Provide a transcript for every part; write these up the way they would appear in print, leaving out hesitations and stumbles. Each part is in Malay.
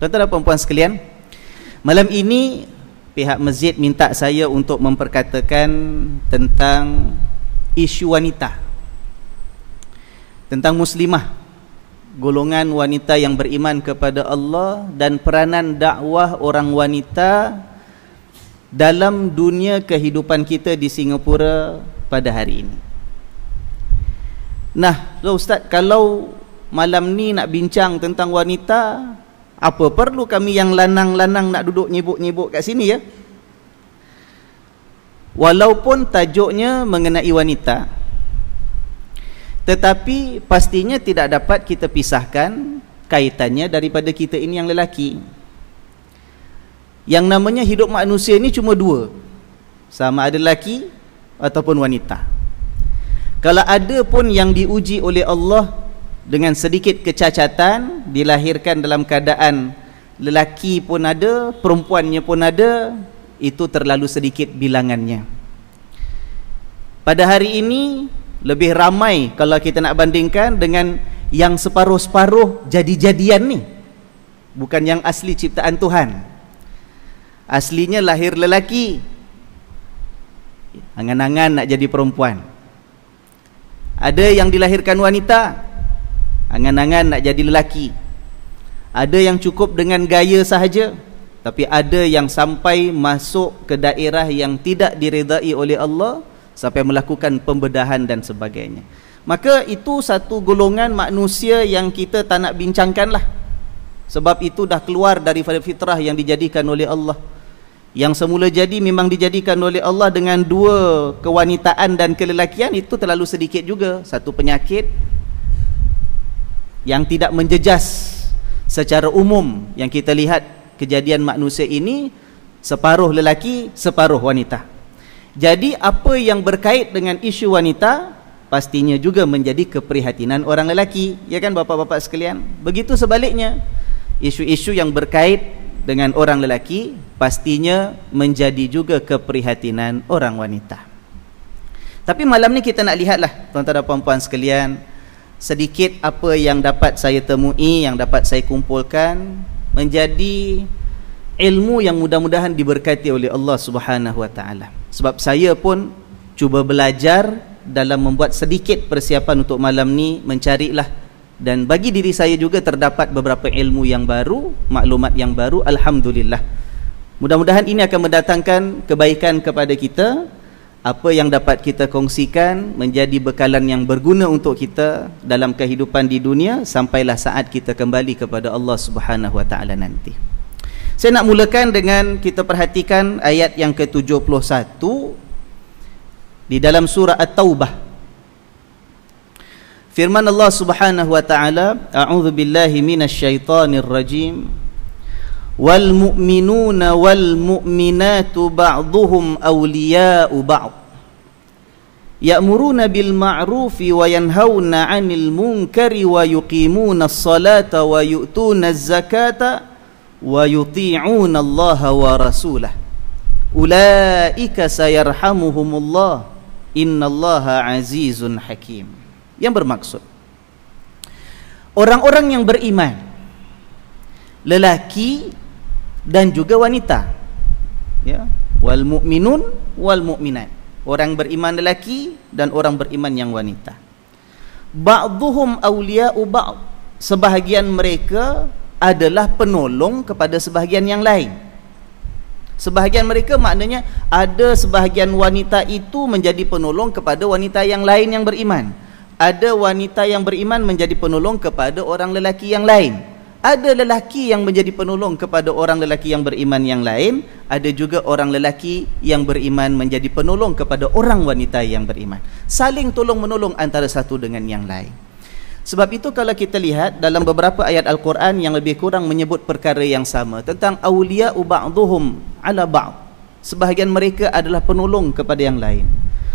Tuan-tuan dan puan sekalian, malam ini pihak masjid minta saya untuk memperkatakan tentang isu wanita, tentang muslimah, golongan wanita yang beriman kepada Allah dan peranan dakwah orang wanita dalam dunia kehidupan kita di Singapura pada hari ini. Nah, Ustaz, kalau malam ni nak bincang tentang wanita, apa perlu kami yang lanang-lanang nak duduk nyibuk-nyibuk kat sini ya? Walaupun tajuknya mengenai wanita, tetapi pastinya tidak dapat kita pisahkan kaitannya daripada kita ini yang lelaki. Yang namanya hidup manusia ini cuma dua, sama ada lelaki ataupun wanita. Kalau ada pun yang diuji oleh Allah dengan sedikit kecacatan, dilahirkan dalam keadaan lelaki pun ada, perempuannya pun ada, itu terlalu sedikit bilangannya. Pada hari ini lebih ramai kalau kita nak bandingkan dengan yang separuh-separuh jadi-jadian ni, bukan yang asli ciptaan Tuhan. Aslinya lahir lelaki, angan-angan nak jadi perempuan. Ada yang dilahirkan wanita, angan-angan nak jadi lelaki. Ada yang cukup dengan gaya sahaja, tapi ada yang sampai masuk ke daerah yang tidak diredai oleh Allah, sampai melakukan pembedahan dan sebagainya. Maka itu satu golongan manusia yang kita tak nak bincangkan lah. Sebab itu dah keluar daripada fitrah yang dijadikan oleh Allah. Yang semula jadi memang dijadikan oleh Allah dengan dua kewanitaan dan kelelakian, itu terlalu sedikit juga. Satu penyakit yang tidak menjejas secara umum yang kita lihat kejadian manusia ini, separuh lelaki, separuh wanita. Jadi apa yang berkait dengan isu wanita pastinya juga menjadi keprihatinan orang lelaki, ya kan bapak-bapak sekalian? Begitu sebaliknya, isu-isu yang berkait dengan orang lelaki pastinya menjadi juga keprihatinan orang wanita. Tapi malam ni kita nak lihatlah tuan-tuan dan puan-puan sekalian, sedikit apa yang dapat saya temui, yang dapat saya kumpulkan menjadi ilmu yang mudah-mudahan diberkati oleh Allah Subhanahu wa taala. Sebab saya pun cuba belajar dalam membuat sedikit persiapan untuk malam ni, mencarilah, dan bagi diri saya juga terdapat beberapa ilmu yang baru, maklumat yang baru, alhamdulillah. Mudah-mudahan ini akan mendatangkan kebaikan kepada kita. Apa yang dapat kita kongsikan menjadi bekalan yang berguna untuk kita dalam kehidupan di dunia sampailah saat kita kembali kepada Allah Subhanahu wa taala nanti. Saya nak mulakan dengan kita perhatikan ayat yang ke-71 di dalam surah At-Taubah. Firman Allah Subhanahu wa taala, a'udzu billahi minasyaitonir rajim. Wal mu'minuna wal mu'minatu ba'dhuhum awliya'u ba'd ya'muruna bil ma'rufi wa yanhauna 'anil munkari wa yuqimuna as-salata wa yu'tuna az-zakata wa yuti'una Allah wa rasulahu ulaika sayarhamuhumullah innallaha 'azizun hakim. Yang bermaksud orang-orang yang beriman, lelaki dan juga wanita, ya, wal mu'minun wal mu'minat, orang beriman lelaki dan orang beriman yang wanita. Ba'dhuhum awliya'u ba'd, sebahagian mereka adalah penolong kepada sebahagian yang lain. Sebahagian mereka maknanya ada sebahagian wanita itu menjadi penolong kepada wanita yang lain yang beriman. Ada wanita yang beriman menjadi penolong kepada orang lelaki yang lain. Ada lelaki yang menjadi penolong kepada orang lelaki yang beriman yang lain. Ada juga orang lelaki yang beriman menjadi penolong kepada orang wanita yang beriman. Saling tolong-menolong antara satu dengan yang lain. Sebab itu kalau kita lihat dalam beberapa ayat Al-Quran yang lebih kurang menyebut perkara yang sama tentang awliya'u ba'dhuhum ala ba'd. Sebahagian mereka adalah penolong kepada yang lain.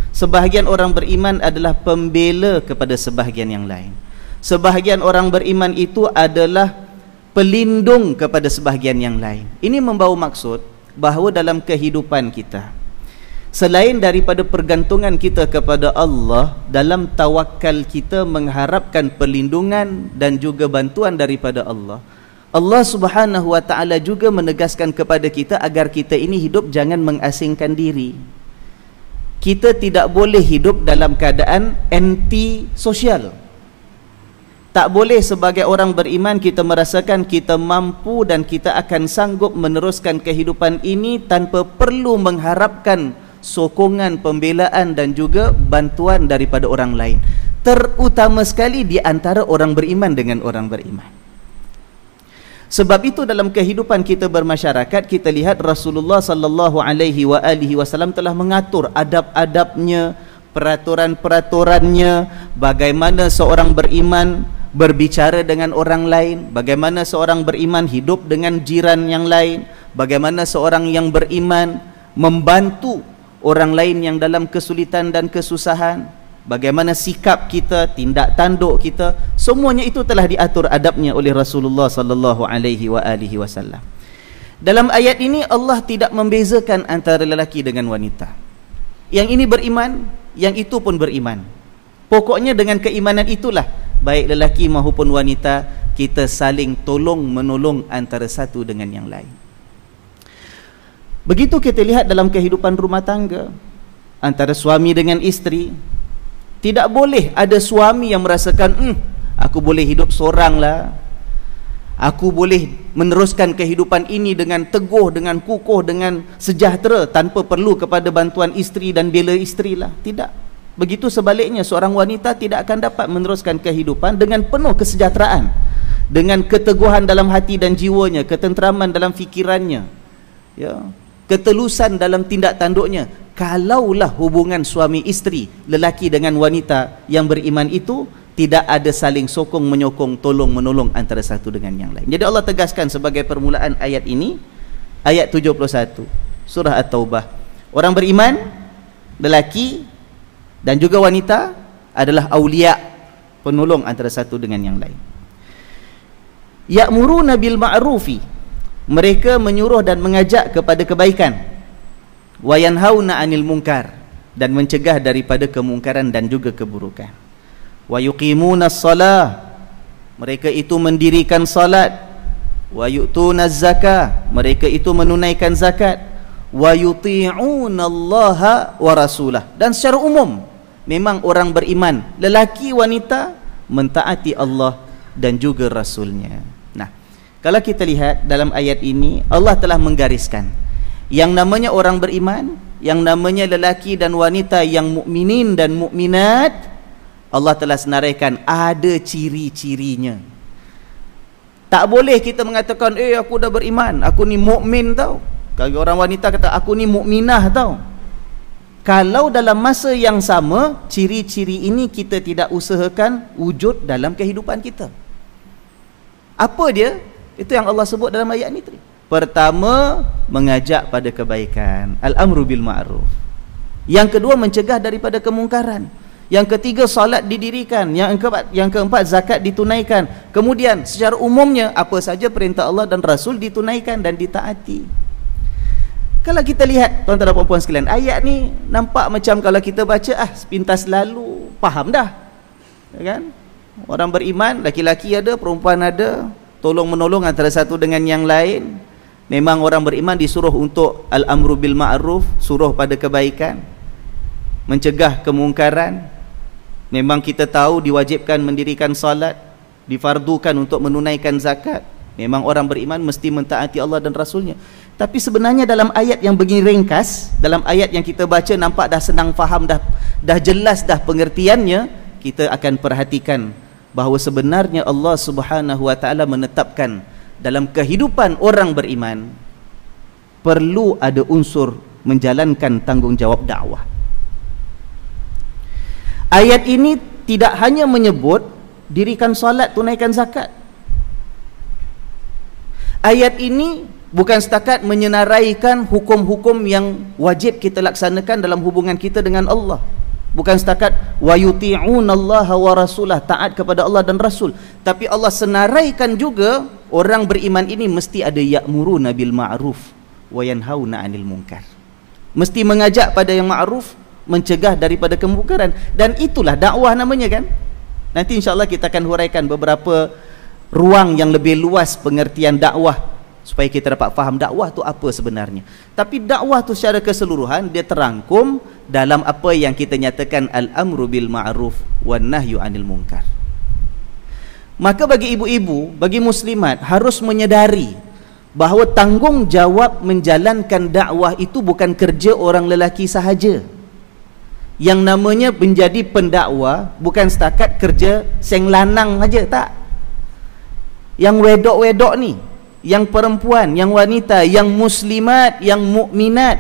Sebahagian orang beriman adalah pembela kepada sebahagian yang lain. Sebahagian orang beriman itu adalah pelindung kepada sebahagian yang lain. Ini membawa maksud bahawa dalam kehidupan kita, selain daripada pergantungan kita kepada Allah, dalam tawakal kita mengharapkan perlindungan dan juga bantuan daripada Allah, Allah Subhanahu wa taala juga menegaskan kepada kita agar kita ini hidup jangan mengasingkan diri. Kita tidak boleh hidup dalam keadaan anti sosial. Tak boleh sebagai orang beriman kita merasakan kita mampu dan kita akan sanggup meneruskan kehidupan ini tanpa perlu mengharapkan sokongan, pembelaan dan juga bantuan daripada orang lain. Terutama sekali di antara orang beriman dengan orang beriman. Sebab itu dalam kehidupan kita bermasyarakat, kita lihat Rasulullah sallallahu alaihi wasallam telah mengatur adab-adabnya, peraturan-peraturannya, bagaimana seorang beriman berbicara dengan orang lain, bagaimana seorang beriman hidup dengan jiran yang lain, bagaimana seorang yang beriman membantu orang lain yang dalam kesulitan dan kesusahan, bagaimana sikap kita, tindak tanduk kita, semuanya itu telah diatur adabnya oleh Rasulullah sallallahu alaihi wasallam. Dalam ayat ini Allah tidak membezakan antara lelaki dengan wanita. Yang ini beriman, yang itu pun beriman. Pokoknya dengan keimanan itulah baik lelaki maupun wanita kita saling tolong menolong antara satu dengan yang lain. Begitu kita lihat dalam kehidupan rumah tangga antara suami dengan isteri, tidak boleh ada suami yang merasakan aku boleh hidup seorang lah, aku boleh meneruskan kehidupan ini dengan teguh, dengan kukuh, dengan sejahtera tanpa perlu kepada bantuan isteri dan bela isteri lah. Tidak. Begitu sebaliknya, seorang wanita tidak akan dapat meneruskan kehidupan dengan penuh kesejahteraan, dengan keteguhan dalam hati dan jiwanya, ketenteraman dalam fikirannya, ya, ketelusan dalam tindak tanduknya, kalaulah hubungan suami isteri, lelaki dengan wanita yang beriman itu tidak ada saling sokong menyokong, tolong menolong antara satu dengan yang lain. Jadi Allah tegaskan sebagai permulaan ayat ini, ayat 71 surah At-Taubah, orang beriman lelaki dan juga wanita adalah aulia, penolong antara satu dengan yang lain. Ya'muruna bil ma'rufi, mereka menyuruh dan mengajak kepada kebaikan. Wa yanhauna 'anil munkar, dan mencegah daripada kemungkaran dan juga keburukan. Wa yuqimunas shalah, mereka itu mendirikan salat. Wa yu'tunaz zakah, mereka itu menunaikan zakat. Wa yuti'unallaha wa rasulah, dan secara umum memang orang beriman lelaki wanita mentaati Allah dan juga Rasulnya. Nah, kalau kita lihat dalam ayat ini Allah telah menggariskan yang namanya orang beriman, yang namanya lelaki dan wanita yang mukminin dan mukminat, Allah telah senaraikan ada ciri-cirinya. Tak boleh kita mengatakan aku dah beriman, aku ni mukmin tau. Kalau orang wanita kata aku ni mukminah tau, kalau dalam masa yang sama ciri-ciri ini kita tidak usahakan wujud dalam kehidupan kita. Apa dia? Itu yang Allah sebut dalam ayat ini tadi. Pertama, mengajak pada kebaikan, al-amru bil ma'ruf. Yang kedua, mencegah daripada kemungkaran. Yang ketiga, salat didirikan. Yang keempat, zakat ditunaikan. Kemudian secara umumnya apa saja perintah Allah dan Rasul ditunaikan dan ditaati. Kalau kita lihat tuan-tuan dan puan-puan sekalian, ayat ni nampak macam kalau kita baca sepintas lalu faham dah, ya kan? Orang beriman, laki-laki ada, perempuan ada, tolong menolong antara satu dengan yang lain. Memang orang beriman disuruh untuk al-amru bil ma'ruf, suruh pada kebaikan, mencegah kemungkaran. Memang kita tahu diwajibkan mendirikan salat, difardukan untuk menunaikan zakat. Memang orang beriman mesti mentaati Allah dan Rasulnya. Tapi sebenarnya dalam ayat yang begini ringkas, dalam ayat yang kita baca nampak dah senang faham, dah jelas dah pengertiannya, kita akan perhatikan bahawa sebenarnya Allah Subhanahu wa taala menetapkan dalam kehidupan orang beriman perlu ada unsur menjalankan tanggungjawab dakwah. Ayat ini tidak hanya menyebut dirikan solat, tunaikan zakat. Ayat ini bukan setakat menyenaraikan hukum-hukum yang wajib kita laksanakan dalam hubungan kita dengan Allah. Bukan setakat wa yuti'unallaha wa rasulah, taat kepada Allah dan Rasul. Tapi Allah senaraikan juga orang beriman ini mesti ada ya'muruna bil ma'ruf wa yanhauna 'anil munkar. Mesti mengajak pada yang ma'ruf, mencegah daripada kemungkaran. Dan itulah dakwah namanya kan. Nanti insya-Allah kita akan huraikan beberapa ruang yang lebih luas pengertian dakwah supaya kita dapat faham dakwah tu apa sebenarnya. Tapi dakwah tu secara keseluruhan dia terangkum dalam apa yang kita nyatakan al-amru bil ma'ruf wan nahyu 'anil munkar. Maka bagi ibu-ibu, bagi muslimat harus menyedari bahawa tanggungjawab menjalankan dakwah itu bukan kerja orang lelaki sahaja. Yang namanya menjadi pendakwa bukan setakat kerja seng lanang saja, tak. Yang wedok-wedok ni, yang perempuan, yang wanita, yang muslimat, yang mukminat.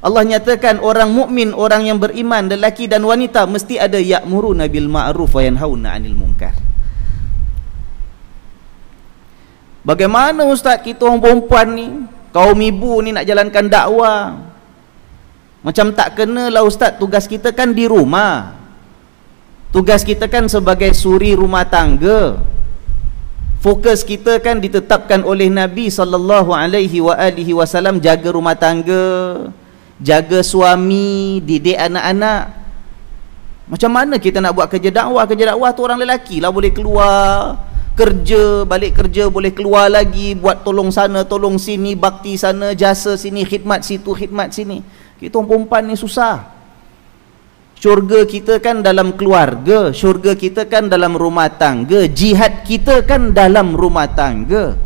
Allah nyatakan orang mukmin, orang yang beriman, lelaki dan wanita mesti ada ya'muruna bil ma'ruf wa yanhauna 'anil munkar. Bagaimana ustaz kita orang perempuan ni, kaum ibu ni nak jalankan dakwah? Macam tak kenalah ustaz, tugas kita kan di rumah. Tugas kita kan sebagai suri rumah tangga. Fokus kita kan ditetapkan oleh Nabi SAW jaga rumah tangga, jaga suami, didik anak-anak. Macam mana kita nak buat kerja dakwah? Kerja dakwah tu orang lelaki lah boleh keluar kerja, balik kerja boleh keluar lagi, buat tolong sana, tolong sini, bakti sana, jasa sini, khidmat situ, khidmat sini. Kita orang perempuan ni susah. Syurga kita kan dalam keluarga, syurga kita kan dalam rumah tangga, jihad kita kan dalam rumah tangga.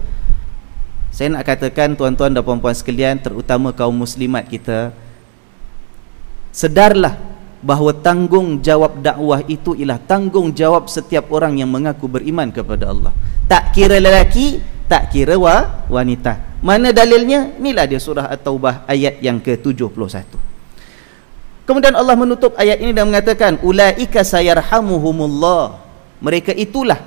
Saya nak katakan tuan-tuan dan puan-puan sekalian, terutama kaum muslimat kita, sedarlah bahawa tanggungjawab dakwah itu ialah tanggungjawab setiap orang yang mengaku beriman kepada Allah. Tak kira lelaki, tak kira wanita. Mana dalilnya? Inilah dia surah At-Taubah ayat yang ke-71. Kemudian Allah menutup ayat ini dan mengatakan ulaika sayarhamuhumullah. Mereka itulah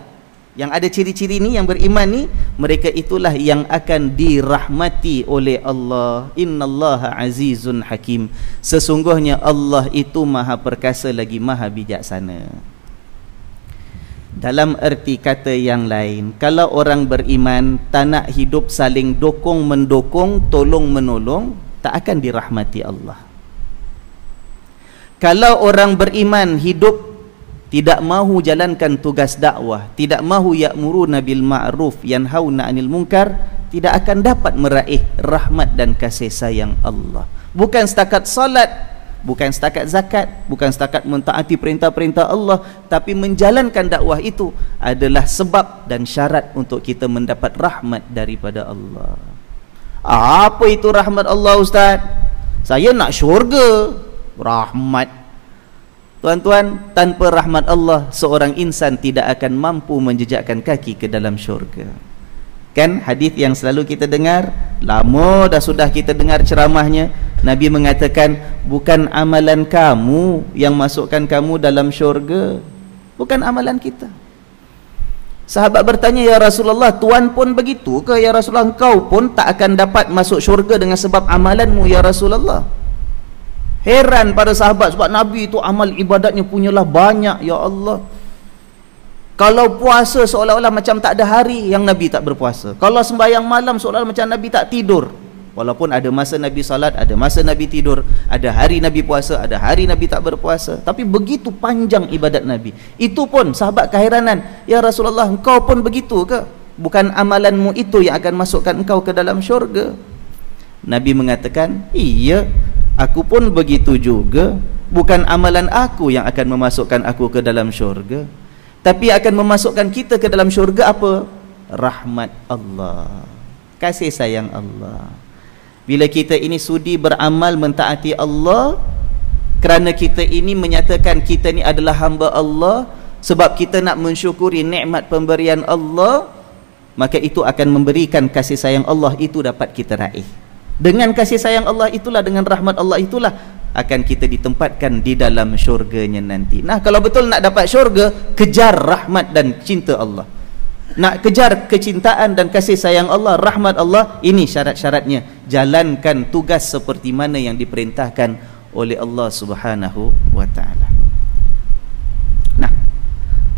yang ada ciri-ciri ni, yang beriman ni, mereka itulah yang akan dirahmati oleh Allah. Innallaha azizun hakim. Sesungguhnya Allah itu maha perkasa lagi maha bijaksana. Dalam erti kata yang lain, kalau orang beriman tak nak hidup saling dokong mendokong, tolong menolong, tak akan dirahmati Allah. Kalau orang beriman hidup tidak mahu jalankan tugas dakwah, tidak mahu ya'muruna bil ma'ruf yanhauna 'anil munkar, tidak akan dapat meraih rahmat dan kasih sayang Allah. Bukan setakat salat, bukan setakat zakat, bukan setakat mentaati perintah-perintah Allah, tapi menjalankan dakwah itu adalah sebab dan syarat untuk kita mendapat rahmat daripada Allah. Apa itu rahmat Allah, ustaz? Saya nak syurga. Rahmat. Tuan-tuan, tanpa rahmat Allah seorang insan tidak akan mampu menjejakkan kaki ke dalam syurga. Kan hadis yang selalu kita dengar, lama dah sudah kita dengar ceramahnya, Nabi mengatakan bukan amalan kamu yang masukkan kamu dalam syurga, bukan amalan kita. Sahabat bertanya, ya Rasulullah, Tuhan pun begitu ke? Ya Rasulullah, engkau pun tak akan dapat masuk syurga dengan sebab amalanmu, ya Rasulullah. Heran pada sahabat sebab Nabi itu amal ibadatnya punyalah banyak, ya Allah. Kalau puasa seolah-olah macam tak ada hari yang Nabi tak berpuasa. Kalau sembahyang malam seolah-olah macam Nabi tak tidur. Walaupun ada masa Nabi salat, ada masa Nabi tidur, ada hari Nabi puasa, ada hari Nabi tak berpuasa. Tapi begitu panjang ibadat Nabi. Itu pun sahabat keheranan, ya Rasulullah, engkau pun begitu ke? Bukan amalanmu itu yang akan masukkan engkau ke dalam syurga? Nabi mengatakan, iya, aku pun begitu juga. Bukan amalan aku yang akan memasukkan aku ke dalam syurga, tapi akan memasukkan kita ke dalam syurga apa? Rahmat Allah, kasih sayang Allah. Bila kita ini sudi beramal mentaati Allah, kerana kita ini menyatakan kita ni adalah hamba Allah, sebab kita nak mensyukuri nikmat pemberian Allah, maka itu akan memberikan kasih sayang Allah itu dapat kita raih. Dengan kasih sayang Allah itulah, dengan rahmat Allah itulah akan kita ditempatkan di dalam syurganya nanti. Nah, kalau betul nak dapat syurga, kejar rahmat dan cinta Allah. Nak kejar kecintaan dan kasih sayang Allah, rahmat Allah, ini syarat-syaratnya. Jalankan tugas seperti mana yang diperintahkan oleh Allah Subhanahu wa taala. Nah,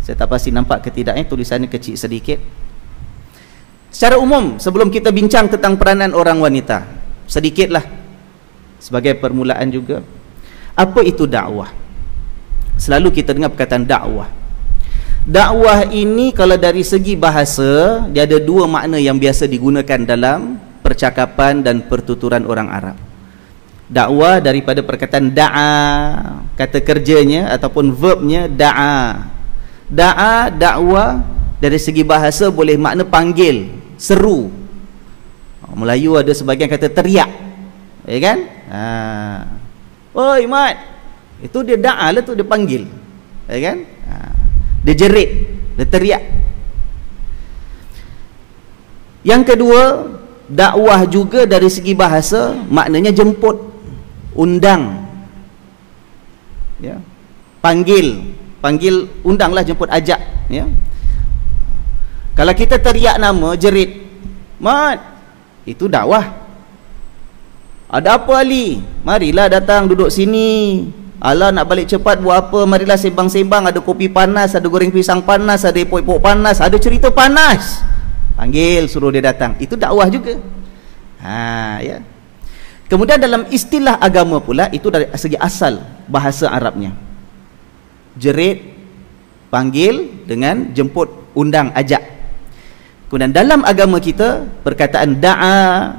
saya tak pasti nampak ke tidaknya, tulisannya kecil sedikit. Secara umum, sebelum kita bincang tentang peranan orang wanita, sedikitlah sebagai permulaan juga, apa itu dakwah? Selalu kita dengar perkataan dakwah. Dakwah ini kalau dari segi bahasa, dia ada dua makna yang biasa digunakan dalam percakapan dan pertuturan orang Arab. Dakwah daripada perkataan da'a, kata kerjanya ataupun verbnya da'a. Da'a, dakwah dari segi bahasa boleh makna panggil, seru. Melayu ada sebagian kata teriak, ya kan? Oi mat, itu dia da'a lah tu, dia panggil, ya kan? Dia jerit, dia teriak. Yang kedua, dakwah juga dari segi bahasa maknanya jemput, undang, ya, panggil, undanglah, jemput, ajak, ya. Kalau kita teriak nama, jerit, mat, itu dakwah. Ada apa Ali? Marilah datang duduk sini. Alah nak balik cepat buat apa? Marilah sembang-sembang, ada kopi panas, ada goreng pisang panas, ada epok-epok panas, ada cerita panas. Panggil, suruh dia datang. Itu dakwah juga. Ya. Kemudian dalam istilah agama pula, itu dari segi asal bahasa Arabnya. Jerit, panggil dengan jemput, undang, ajak. Kemudian dalam agama kita, perkataan da'a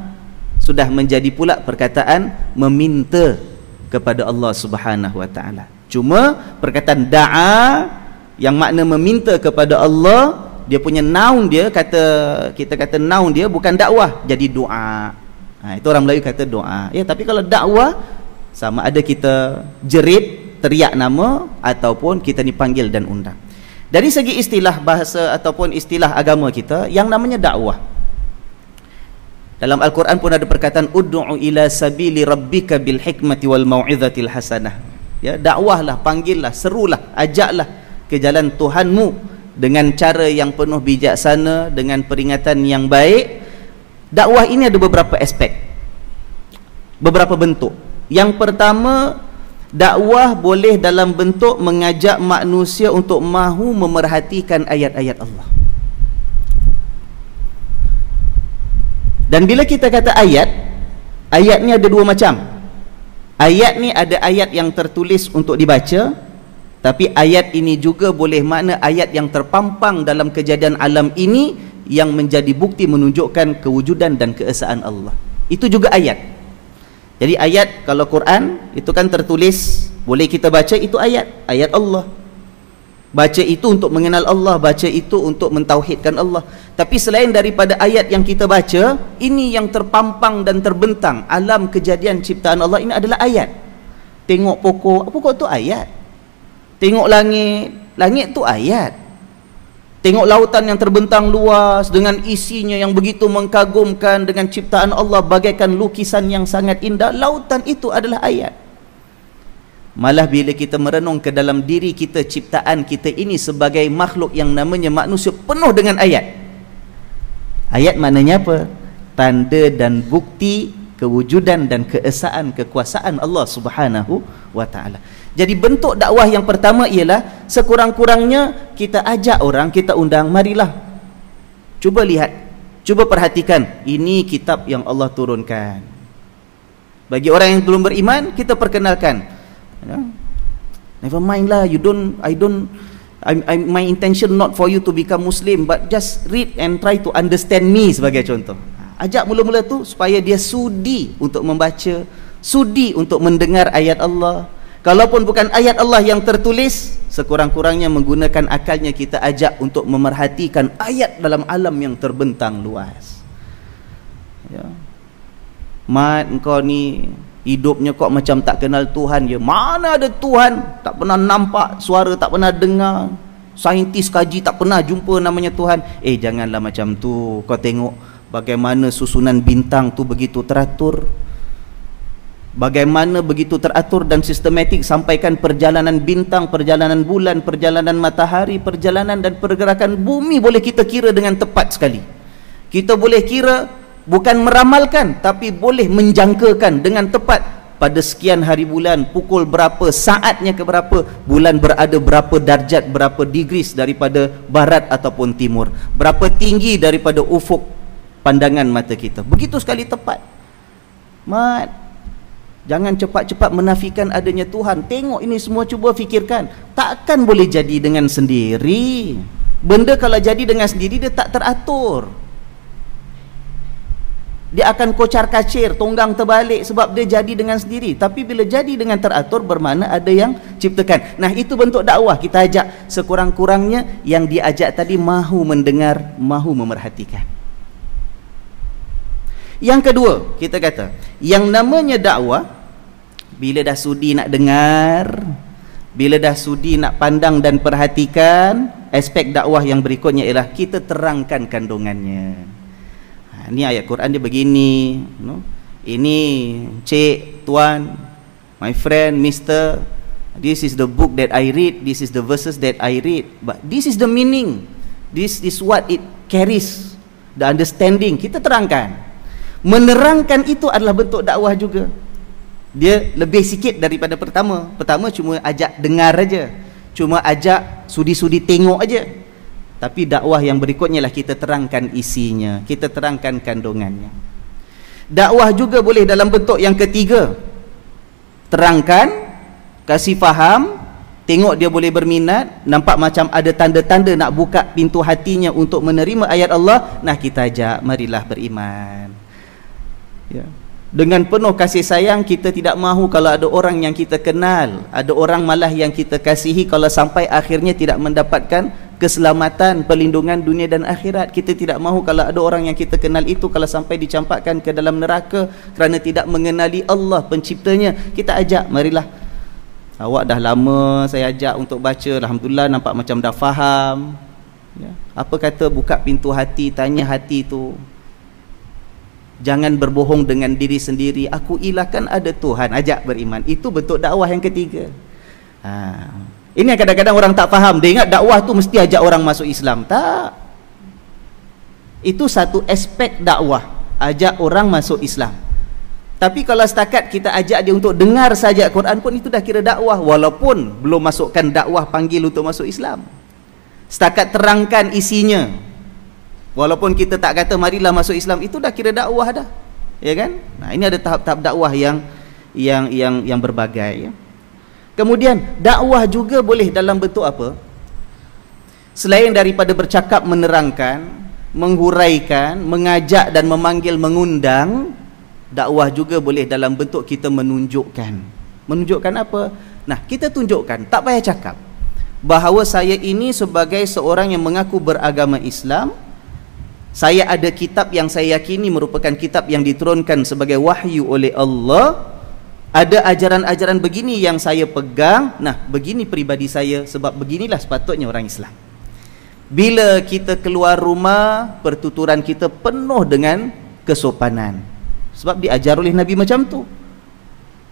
sudah menjadi pula perkataan meminta kepada Allah Subhanahu wa taala. Cuma perkataan da'a yang makna meminta kepada Allah, dia punya noun dia, kita kata noun dia bukan dakwah, jadi doa. Itu orang Melayu kata doa. Ya, tapi kalau dakwah sama ada kita jerit, teriak nama, ataupun kita dipanggil dan undang. Dari segi istilah bahasa ataupun istilah agama kita, yang namanya dakwah, dalam Al-Quran pun ada perkataan ud'u ila sabili rabbika bil hikmati wal mau'izatil hasanah. Ya, dakwahlah, panggillah, serulah, ajaklah ke jalan Tuhanmu dengan cara yang penuh bijaksana, dengan peringatan yang baik. Dakwah ini ada beberapa aspek, beberapa bentuk. Yang pertama, dakwah boleh dalam bentuk mengajak manusia untuk mahu memerhatikan ayat-ayat Allah. Dan bila kita kata ayat, ayat ni ada dua macam. Ayat ni ada ayat yang tertulis untuk dibaca, tapi ayat ini juga boleh makna ayat yang terpampang dalam kejadian alam ini yang menjadi bukti menunjukkan kewujudan dan keesaan Allah. Itu juga ayat. Jadi ayat, kalau Quran itu kan tertulis, boleh kita baca, itu ayat, ayat Allah. Baca itu untuk mengenal Allah, baca itu untuk mentauhidkan Allah. Tapi selain daripada ayat yang kita baca, ini yang terpampang dan terbentang alam kejadian ciptaan Allah, ini adalah ayat. Tengok pokok, pokok tu ayat. Tengok langit, langit tu ayat. Tengok lautan yang terbentang luas dengan isinya yang begitu mengkagumkan, dengan ciptaan Allah bagaikan lukisan yang sangat indah, lautan itu adalah ayat. Malah bila kita merenung ke dalam diri kita, ciptaan kita ini sebagai makhluk yang namanya manusia, penuh dengan ayat. Ayat maknanya apa? Tanda dan bukti kewujudan dan keesaan, kekuasaan Allah Subhanahu wa ta'ala. Jadi bentuk dakwah yang pertama ialah sekurang-kurangnya kita ajak orang, kita undang, marilah cuba lihat, cuba perhatikan, ini kitab yang Allah turunkan. Bagi orang yang belum beriman, kita perkenalkan, never mind lah, my intention not for you to become Muslim, but just read and try to understand me, sebagai contoh. Ajak mula-mula tu supaya dia sudi untuk membaca, sudi untuk mendengar ayat Allah. Kalaupun bukan ayat Allah yang tertulis, sekurang-kurangnya menggunakan akalnya kita ajak untuk memerhatikan ayat dalam alam yang terbentang luas. Ya. Mat, engkau ni hidupnya kok macam tak kenal Tuhan je. Mana ada Tuhan? Tak pernah nampak, suara tak pernah dengar, saintis kaji tak pernah jumpa namanya Tuhan. Janganlah macam tu. Kau tengok bagaimana susunan bintang tu begitu teratur, bagaimana begitu teratur dan sistematik, sampaikan perjalanan bintang, perjalanan bulan, perjalanan matahari, perjalanan dan pergerakan bumi boleh kita kira dengan tepat sekali. Kita boleh kira, bukan meramalkan, tapi boleh menjangkakan dengan tepat pada sekian hari bulan, pukul berapa, saatnya ke berapa, bulan berada berapa darjat, berapa degrees daripada barat ataupun timur, berapa tinggi daripada ufuk pandangan mata kita. Begitu sekali tepat. Mat, Jangan cepat-cepat menafikan adanya Tuhan. Tengok ini semua, cuba fikirkan. Takkan boleh jadi dengan sendiri. Benda kalau jadi dengan sendiri, dia tak teratur. Dia akan kocar-kacir, tonggang terbalik sebab dia jadi dengan sendiri. Tapi bila jadi dengan teratur, bermakna ada yang ciptakan. Nah, itu bentuk dakwah. Kita ajak sekurang-kurangnya yang diajak tadi mahu mendengar, mahu memerhatikan. Yang kedua, kita kata, yang namanya dakwah, bila dah sudi nak dengar, bila dah sudi nak pandang dan perhatikan, aspek dakwah yang berikutnya ialah kita terangkan kandungannya. Ini ayat Quran dia begini, no? Ini cik, tuan, my friend, mister, this is the book that I read, this is the verses that I read, but this is the meaning, this is what it carries, the understanding. Kita terangkan. Menerangkan itu adalah bentuk dakwah juga. Dia lebih sikit daripada pertama. Pertama cuma ajak dengar aja, cuma ajak sudi-sudi tengok aja. Tapi dakwah yang berikutnya lah kita terangkan isinya, kita terangkan kandungannya. Dakwah juga boleh dalam bentuk yang ketiga. Terangkan, kasih faham, tengok dia boleh berminat, nampak macam ada tanda-tanda nak buka pintu hatinya untuk menerima ayat Allah. Nah, kita ajak, marilah beriman. Ya. Dengan penuh kasih sayang, kita tidak mahu kalau ada orang yang kita kenal, ada orang malah yang kita kasihi, kalau sampai akhirnya tidak mendapatkan keselamatan, perlindungan dunia dan akhirat. Kita tidak mahu kalau ada orang yang kita kenal itu kalau sampai dicampakkan ke dalam neraka kerana tidak mengenali Allah penciptanya. Kita ajak, marilah, awak dah lama saya ajak untuk baca, alhamdulillah nampak macam dah faham, ya. Apa kata buka pintu hati, tanya hati tu. Jangan berbohong dengan diri sendiri, aku ilahkan ada Tuhan, ajak beriman. Itu bentuk dakwah yang ketiga. Ini kadang-kadang orang tak faham. Dia ingat dakwah tu mesti ajak orang masuk Islam. Tak. Itu satu aspek dakwah, ajak orang masuk Islam. Tapi kalau setakat kita ajak dia untuk dengar saja Quran pun itu dah kira dakwah, walaupun belum masukkan dakwah panggil untuk masuk Islam. Setakat terangkan isinya, walaupun kita tak kata marilah masuk Islam, itu dah kira dakwah dah. Ya kan? Nah, ini ada tahap-tahap dakwah yang berbagai, ya. Kemudian dakwah juga boleh dalam bentuk apa? Selain daripada bercakap, menerangkan, menghuraikan, mengajak dan memanggil, mengundang, dakwah juga boleh dalam bentuk kita menunjukkan. Menunjukkan apa? Nah, kita tunjukkan, tak payah cakap, bahawa saya ini sebagai seorang yang mengaku beragama Islam, saya ada kitab yang saya yakini merupakan kitab yang diturunkan sebagai wahyu oleh Allah. Ada ajaran-ajaran begini yang saya pegang. Nah, begini peribadi saya, sebab beginilah sepatutnya orang Islam. Bila kita keluar rumah, pertuturan kita penuh dengan kesopanan, sebab diajar oleh Nabi macam tu.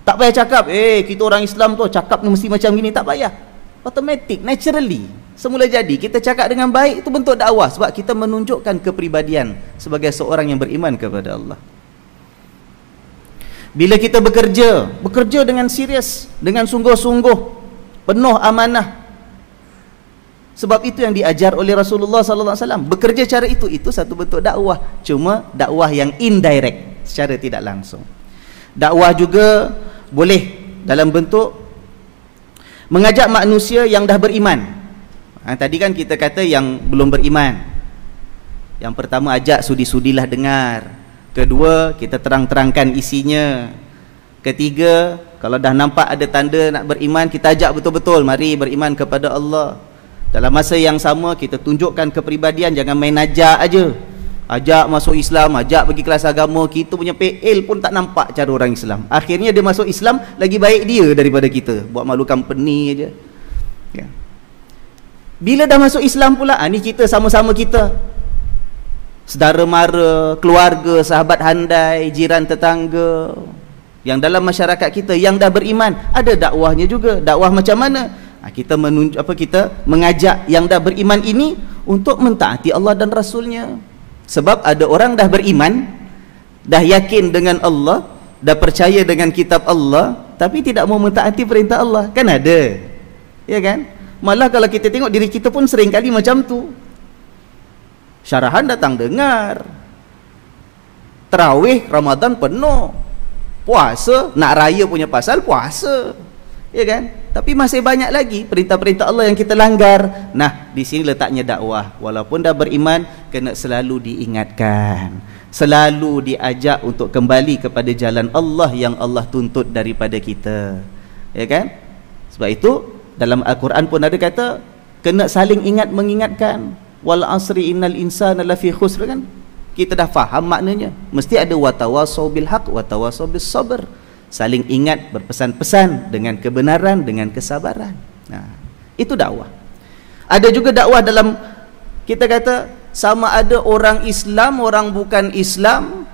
Tak payah cakap, kita orang Islam tu cakap ni mesti macam gini. Tak payah. Automatic, naturally, semula jadi. Kita cakap dengan baik, itu bentuk dakwah, sebab kita menunjukkan kepribadian sebagai seorang yang beriman kepada Allah. Bila kita bekerja dengan serius, dengan sungguh-sungguh, penuh amanah. Sebab itu yang diajar oleh Rasulullah sallallahu alaihi wasallam. Bekerja cara itu satu bentuk dakwah, cuma dakwah yang indirect, secara tidak langsung. Dakwah juga boleh dalam bentuk mengajak manusia yang dah beriman. Tadi kan kita kata yang belum beriman. Yang pertama, ajak sudi-sudilah dengar. Kedua, kita terang-terangkan isinya. Ketiga, kalau dah nampak ada tanda nak beriman, kita ajak betul-betul, mari beriman kepada Allah. Dalam masa yang sama, kita tunjukkan kepribadian, jangan main ajak aja. Ajak masuk Islam, ajak pergi kelas agama, kita punya PL pun tak nampak cara orang Islam. Akhirnya dia masuk Islam, lagi baik dia daripada kita, buat malu company aja. Ya. Bila dah masuk Islam pula, ni kita sama-sama kita, saudara mara, keluarga, sahabat handai, jiran tetangga, yang dalam masyarakat kita yang dah beriman, ada dakwahnya juga. Dakwah macam mana? Kita kita mengajak yang dah beriman ini untuk mentaati Allah dan Rasulnya. Sebab ada orang dah beriman, dah yakin dengan Allah, dah percaya dengan kitab Allah, tapi tidak mau mentaati perintah Allah. Kan ada, ya kan? Malah kalau kita tengok diri kita pun sering kali macam tu. Syarahan datang dengar, tarawih Ramadan penuh, Puasa, nak raya punya pasal puasa, ya kan? Tapi masih banyak lagi perintah-perintah Allah yang kita langgar. Nah, di sini letaknya dakwah. Walaupun dah beriman, kena selalu diingatkan, selalu diajak untuk kembali kepada jalan Allah yang Allah tuntut daripada kita, ya kan? Sebab itu dalam Al-Quran pun ada kata kena saling ingat mengingatkan. Wal asri innal insana lafi khusr, kan? Kita dah faham maknanya. Mesti ada watawasau bil haq, watawasau bis sabr. Saling ingat, berpesan-pesan dengan kebenaran, dengan kesabaran. Nah, itu dakwah. Ada juga dakwah dalam, kita kata sama ada orang Islam, orang bukan Islam,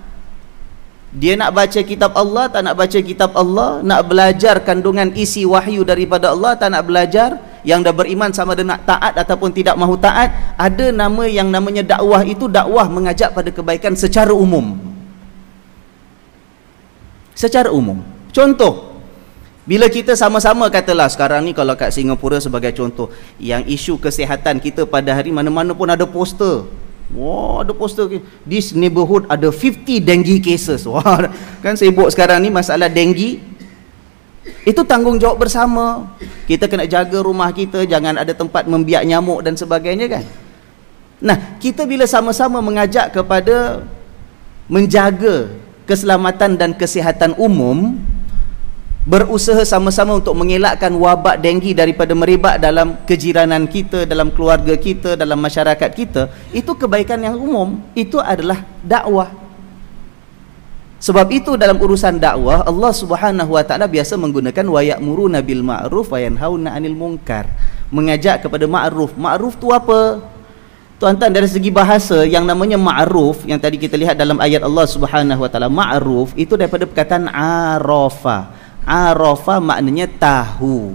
dia nak baca kitab Allah, tak nak baca kitab Allah, nak belajar kandungan isi wahyu daripada Allah, tak nak belajar, yang dah beriman sama ada nak taat ataupun tidak mahu taat. Ada nama yang namanya dakwah, itu dakwah mengajak pada kebaikan secara umum. Secara umum. Contoh, bila kita sama-sama katalah sekarang ni, kalau kat Singapura sebagai contoh, yang isu kesihatan kita pada hari mana-mana pun ada poster. Wah, ada poster, this neighborhood ada 50 dengue cases. Wah, kan sibuk sekarang ni masalah dengue. Itu tanggungjawab bersama. Kita kena jaga rumah kita, jangan ada tempat membiak nyamuk dan sebagainya, kan? Nah, kita bila sama-sama mengajak kepada menjaga keselamatan dan kesihatan umum, berusaha sama-sama untuk mengelakkan wabak denggi daripada merebak dalam kejiranan kita, dalam keluarga kita, dalam masyarakat kita, itu kebaikan yang umum. Itu adalah dakwah. Sebab itu dalam urusan dakwah, Allah Subhanahu wa taala biasa menggunakan wa ya'muruna bil ma'ruf wa yanhauna 'anil munkar. Mengajak kepada ma'ruf. Ma'ruf tu apa? Tuan-tuan, dari segi bahasa yang namanya ma'ruf, yang tadi kita lihat dalam ayat Allah Subhanahu wa taala, ma'ruf itu daripada perkataan arafa. Arafa maknanya tahu.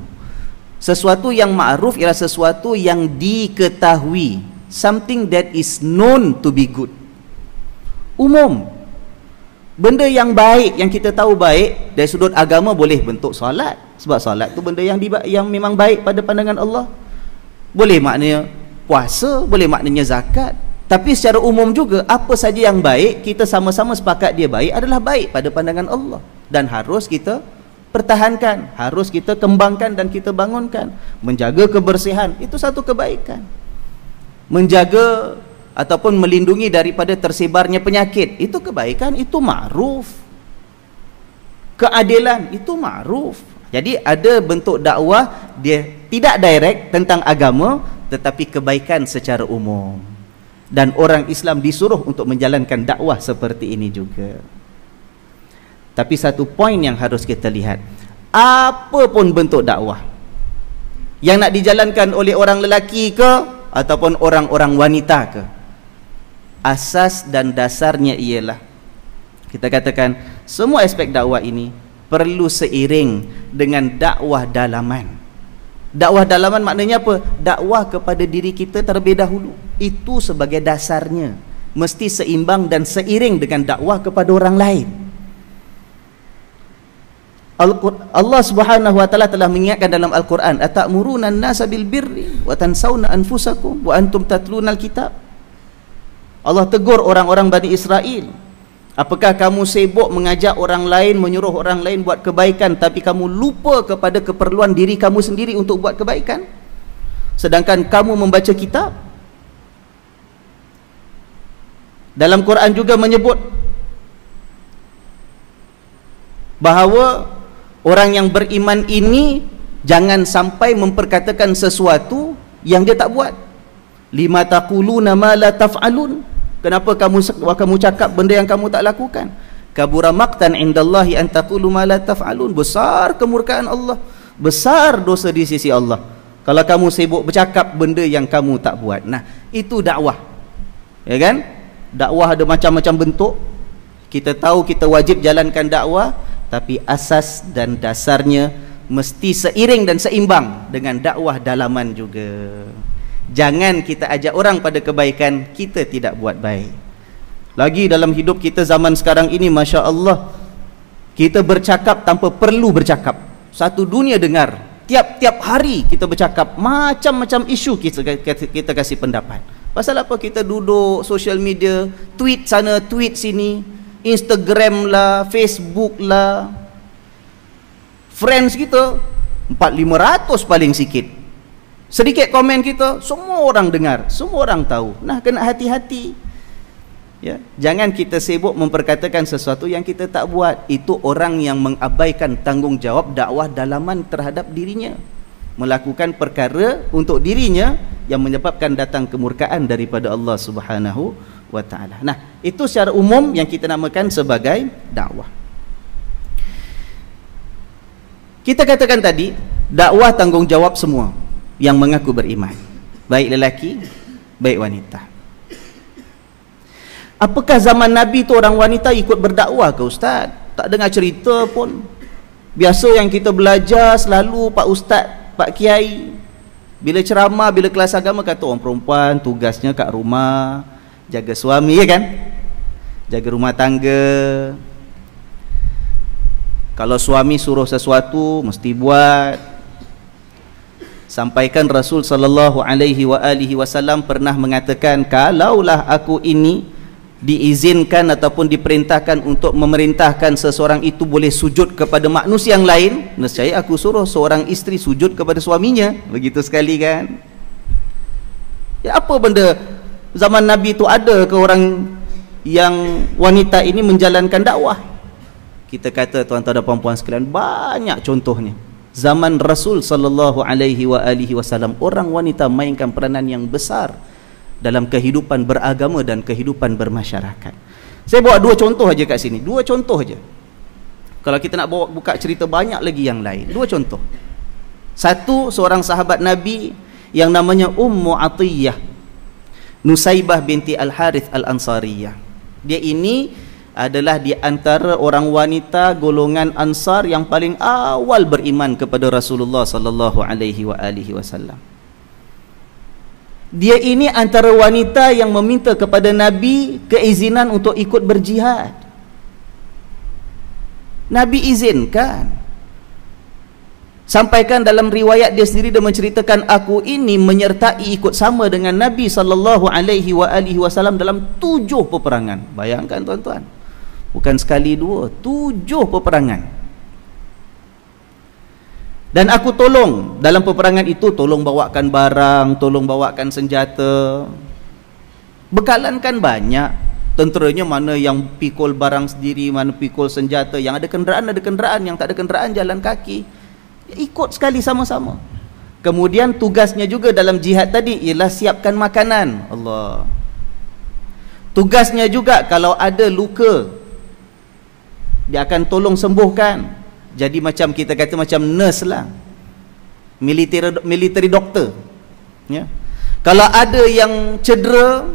Sesuatu yang ma'ruf ialah sesuatu yang diketahui, something that is known to be good. Umum. Benda yang baik, yang kita tahu baik, dari sudut agama boleh bentuk solat, sebab solat tu benda yang memang baik pada pandangan Allah. Boleh maknanya puasa, boleh maknanya zakat. Tapi secara umum juga, apa saja yang baik, kita sama-sama sepakat dia baik, adalah baik pada pandangan Allah, dan harus kita pertahankan, harus kita kembangkan dan kita bangunkan. Menjaga kebersihan, itu satu kebaikan. Menjaga ataupun melindungi daripada tersebarnya penyakit, itu kebaikan, itu ma'ruf. Keadilan, itu ma'ruf. Jadi ada bentuk dakwah, dia tidak direct tentang agama, tetapi kebaikan secara umum. Dan orang Islam disuruh untuk menjalankan dakwah seperti ini juga. Tapi satu poin yang harus kita lihat, apa pun bentuk dakwah yang nak dijalankan oleh orang lelaki ke ataupun orang-orang wanita ke, asas dan dasarnya ialah, kita katakan, semua aspek dakwah ini perlu seiring dengan dakwah dalaman. Dakwah dalaman maknanya apa? Dakwah kepada diri kita terlebih dahulu. Itu sebagai dasarnya, mesti seimbang dan seiring dengan dakwah kepada orang lain. Allah Subhanahu wa taala telah mengingatkan dalam Al-Quran, atamuruna an-nasa bil birri wa tansawna anfusakum wa antum tatlunal kitab. Allah tegur orang-orang Bani Israel, apakah kamu sibuk mengajak orang lain, menyuruh orang lain buat kebaikan, tapi kamu lupa kepada keperluan diri kamu sendiri untuk buat kebaikan, sedangkan kamu membaca kitab. Dalam Quran juga menyebut bahawa orang yang beriman ini jangan sampai memperkatakan sesuatu yang dia tak buat. Lima taquluna ma la taf'alun. Kenapa kamu cakap benda yang kamu tak lakukan? Kabura maqtan indallahi an taqulu ma la taf'alun. Besar kemurkaan Allah, besar dosa di sisi Allah kalau kamu sibuk bercakap benda yang kamu tak buat. Nah, itu dakwah. Ya kan? Dakwah ada macam-macam bentuk. Kita tahu kita wajib jalankan dakwah, tapi asas dan dasarnya mesti seiring dan seimbang dengan dakwah dalaman juga. Jangan kita ajak orang pada kebaikan, kita tidak buat baik. Lagi dalam hidup kita zaman sekarang ini, Masya Allah, kita bercakap tanpa perlu bercakap. Satu dunia dengar, tiap-tiap hari kita bercakap macam-macam isu, kita kasih pendapat. Pasal apa? Kita duduk social media, tweet sana, tweet sini. Instagram lah, Facebook lah, friends kita 400-500 paling sikit. Sedikit komen kita, semua orang dengar, semua orang tahu. Nah, kena hati-hati. Ya, jangan kita sibuk memperkatakan sesuatu yang kita tak buat. Itu orang yang mengabaikan tanggungjawab dakwah dalaman terhadap dirinya, melakukan perkara untuk dirinya yang menyebabkan datang kemurkaan daripada Allah Subhanahu wa ta'ala. Nah, itu secara umum yang kita namakan sebagai dakwah. Kita katakan tadi, dakwah tanggungjawab semua yang mengaku beriman, baik lelaki, baik wanita. Apakah zaman Nabi tu orang wanita ikut berdakwah ke Ustaz? Tak dengar cerita pun. Biasa yang kita belajar selalu Pak Ustaz, Pak Kiai, bila ceramah, bila kelas agama, kata orang perempuan tugasnya kat rumah, jaga suami, ya kan? Jaga rumah tangga. Kalau suami suruh sesuatu mesti buat. Sampaikan Rasul sallallahu alaihi wasallam pernah mengatakan, kalaulah aku ini diizinkan ataupun diperintahkan untuk memerintahkan seseorang itu boleh sujud kepada manusia yang lain, nescaya aku suruh seorang isteri sujud kepada suaminya. Begitu sekali kan? Ya, apa benda zaman Nabi itu ada ke orang yang wanita ini menjalankan dakwah? Kita kata tuan-tuan dan puan-puan sekalian, banyak contohnya. Zaman Rasul sallallahu alaihi wasallam, orang wanita mainkan peranan yang besar dalam kehidupan beragama dan kehidupan bermasyarakat. Saya bawa dua contoh aja kat sini, dua contoh aja. Kalau kita nak bawa buka cerita banyak lagi yang lain. Dua contoh. Satu, seorang sahabat Nabi yang namanya Ummu Atiyah, Nusaibah binti Al-Harith Al-Ansariyah. Dia ini adalah di antara orang wanita golongan Ansar yang paling awal beriman kepada Rasulullah sallallahu alaihi wasallam. Dia ini antara wanita yang meminta kepada Nabi keizinan untuk ikut berjihad. Nabi izinkan. Sampaikan dalam riwayat dia sendiri, dia menceritakan, aku ini menyertai ikut sama dengan Nabi sallallahu alaihi wasallam dalam 7 peperangan. Bayangkan tuan-tuan, bukan sekali dua, 7 peperangan. Dan aku tolong dalam peperangan itu, tolong bawakan barang, tolong bawakan senjata. Bekalan kan banyak. Tenteranya mana yang pikul barang sendiri, mana pikul senjata. Yang ada kenderaan, yang tak ada kenderaan jalan kaki. Ikut sekali sama-sama. Kemudian tugasnya juga dalam jihad tadi ialah siapkan makanan. Allah. Tugasnya juga kalau ada luka, dia akan tolong sembuhkan. Jadi macam kita kata macam nurse lah, military doctor, ya. Kalau ada yang cedera,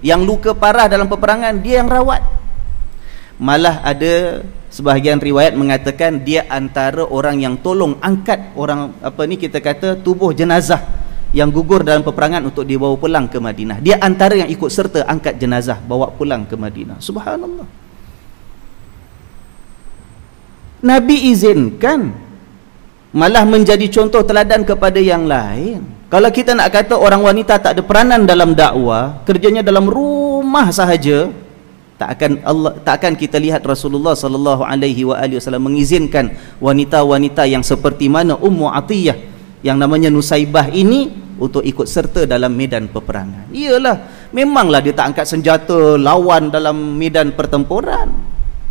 yang luka parah dalam peperangan, dia yang rawat. Malah ada sebahagian riwayat mengatakan dia antara orang yang tolong angkat orang, apa ni kita kata, tubuh jenazah yang gugur dalam peperangan untuk dibawa pulang ke Madinah. Dia antara yang ikut serta angkat jenazah bawa pulang ke Madinah. Subhanallah. Nabi izinkan, malah menjadi contoh teladan kepada yang lain. Kalau kita nak kata orang wanita tak ada peranan dalam dakwah, kerjanya dalam rumah sahaja, tak akan kita lihat Rasulullah sallallahu alaihi wasallam mengizinkan wanita-wanita yang seperti mana Ummu Atiyah yang namanya Nusaibah ini untuk ikut serta dalam medan peperangan. Iyalah, memanglah dia tak angkat senjata lawan dalam medan pertempuran,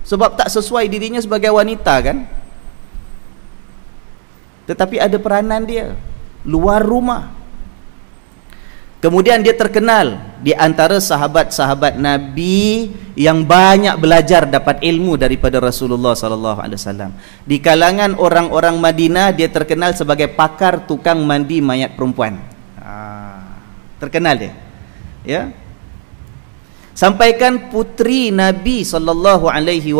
sebab tak sesuai dirinya sebagai wanita kan. Tetapi ada peranan dia luar rumah. Kemudian dia terkenal di antara sahabat-sahabat Nabi yang banyak belajar dapat ilmu daripada Rasulullah sallallahu alaihi wasallam. Di kalangan orang-orang Madinah dia terkenal sebagai pakar tukang mandi mayat perempuan. Terkenal dia. Ya. Sampaikan putri Nabi sallallahu alaihi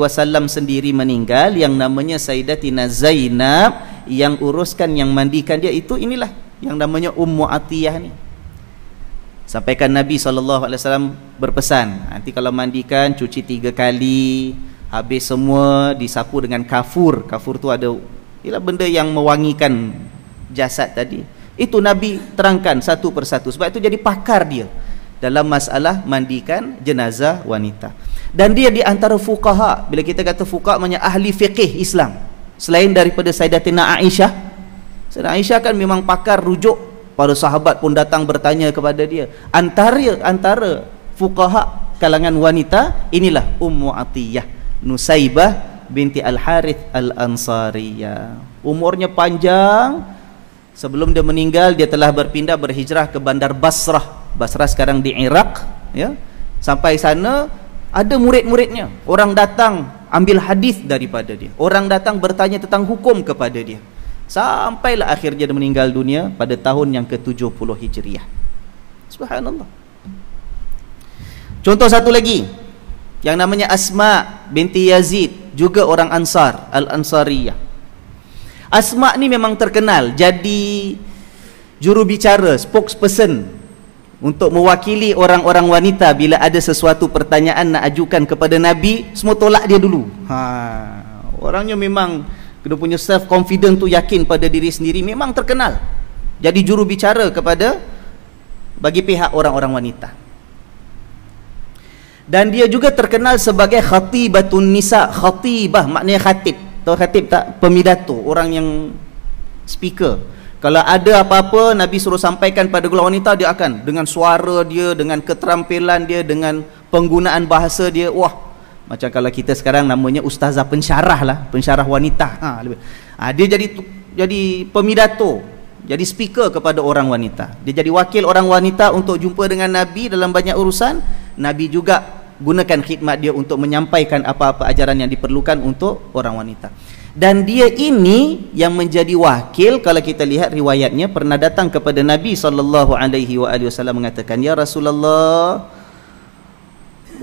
wasallam sendiri meninggal, yang namanya Sayyidatina Zainab, yang uruskan, yang mandikan dia itu inilah yang namanya Ummu Atiyah ni. Sampaikan Nabi SAW berpesan, nanti kalau mandikan cuci 3 kali, habis semua disapu dengan kafur. Kafur tu ada, ialah benda yang mewangikan jasad tadi. Itu Nabi terangkan satu persatu, sebab itu jadi pakar dia. dalam masalah mandikan jenazah wanita. Dan dia di antara fuqaha. Bila kita kata fuqaha, maknanya ahli fiqih Islam. Selain daripada Sayyidatina Aisyah. Sayyidatina Aisyah kan memang pakar rujuk. Para sahabat pun datang bertanya kepada dia. Antara fuqaha kalangan wanita, inilah Ummu Atiyah Nusaibah binti Al-Harith Al-Ansariyah. Umurnya panjang. Sebelum dia meninggal, dia telah berhijrah ke bandar Basrah. Basrah sekarang di Iraq, ya. Sampai sana ada murid-muridnya. Orang datang ambil hadis daripada dia. Orang datang bertanya tentang hukum kepada dia. Sampailah akhirnya dia meninggal dunia pada tahun yang ke-70 Hijriah. Subhanallah. Contoh satu lagi, yang namanya Asma binti Yazid, juga orang Ansar, Al-Ansariyah. Asma ni memang terkenal jadi juru bicara, spokesperson untuk mewakili orang-orang wanita bila ada sesuatu pertanyaan nak ajukan kepada Nabi, semua tolak dia dulu. Orangnya memang dia punya self confident tu, yakin pada diri sendiri, memang terkenal. Jadi juru bicara kepada bagi pihak orang-orang wanita. Dan dia juga terkenal sebagai khatibatun nisa. Khatibah maknanya khatib. Tahu khatib tak? Pemidato, orang yang speaker. Kalau ada apa-apa Nabi suruh sampaikan pada golongan wanita, dia akan dengan suara dia, dengan keterampilan dia, dengan penggunaan bahasa dia, wah, macam kalau kita sekarang namanya ustazah pensyarah lah, pensyarah wanita. Dia jadi pemidato, jadi speaker kepada orang wanita. Dia jadi wakil orang wanita untuk jumpa dengan Nabi dalam banyak urusan. Nabi juga gunakan khidmat dia untuk menyampaikan apa-apa ajaran yang diperlukan untuk orang wanita. Dan dia ini yang menjadi wakil, kalau kita lihat riwayatnya, pernah datang kepada Nabi SAW mengatakan, "Ya Rasulullah,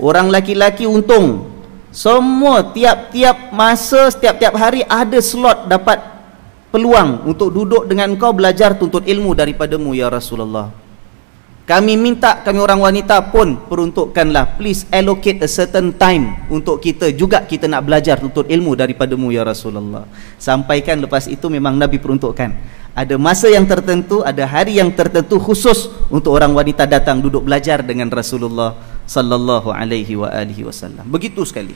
orang laki-laki untung, semua tiap-tiap masa, setiap-tiap hari ada slot dapat peluang untuk duduk dengan engkau belajar tuntut ilmu daripadamu ya Rasulullah. Kami minta, kami orang wanita pun peruntukkanlah, please allocate a certain time untuk kita juga, kita nak belajar tuntut ilmu daripadamu ya Rasulullah." Sampaikan lepas itu memang Nabi peruntukkan ada masa yang tertentu, ada hari yang tertentu khusus untuk orang wanita datang duduk belajar dengan Rasulullah sallallahu alaihi wasallam. Begitu sekali.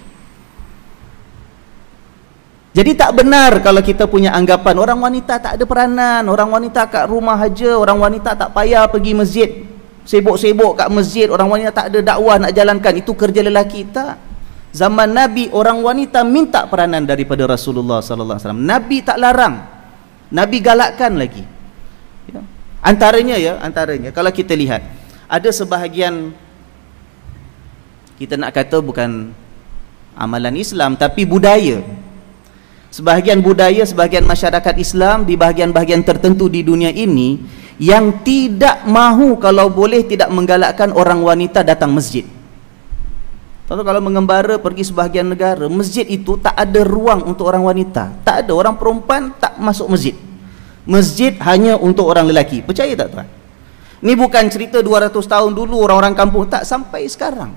Jadi tak benar kalau kita punya anggapan orang wanita tak ada peranan, orang wanita kat rumah aja, orang wanita tak payah pergi masjid, sibuk-sibuk kat masjid, orang wanita tak ada dakwah nak jalankan, itu kerja lelaki. Tak. Zaman Nabi, orang wanita minta peranan daripada Rasulullah sallallahu alaihi wasallam. Nabi tak larang, Nabi galakkan lagi. Ya. Antaranya kalau kita lihat, ada sebahagian, kita nak kata bukan amalan Islam tapi budaya. Sebahagian budaya, sebahagian masyarakat Islam di bahagian-bahagian tertentu di dunia ini yang tidak mahu kalau boleh tidak menggalakkan orang wanita datang masjid. Contoh kalau mengembara pergi sebahagian negara, masjid itu tak ada ruang untuk orang wanita. Tak ada, orang perempuan tak masuk masjid. Masjid hanya untuk orang lelaki. Percaya tak tuan? Ini bukan cerita 200 tahun dulu orang-orang kampung, tak, sampai sekarang.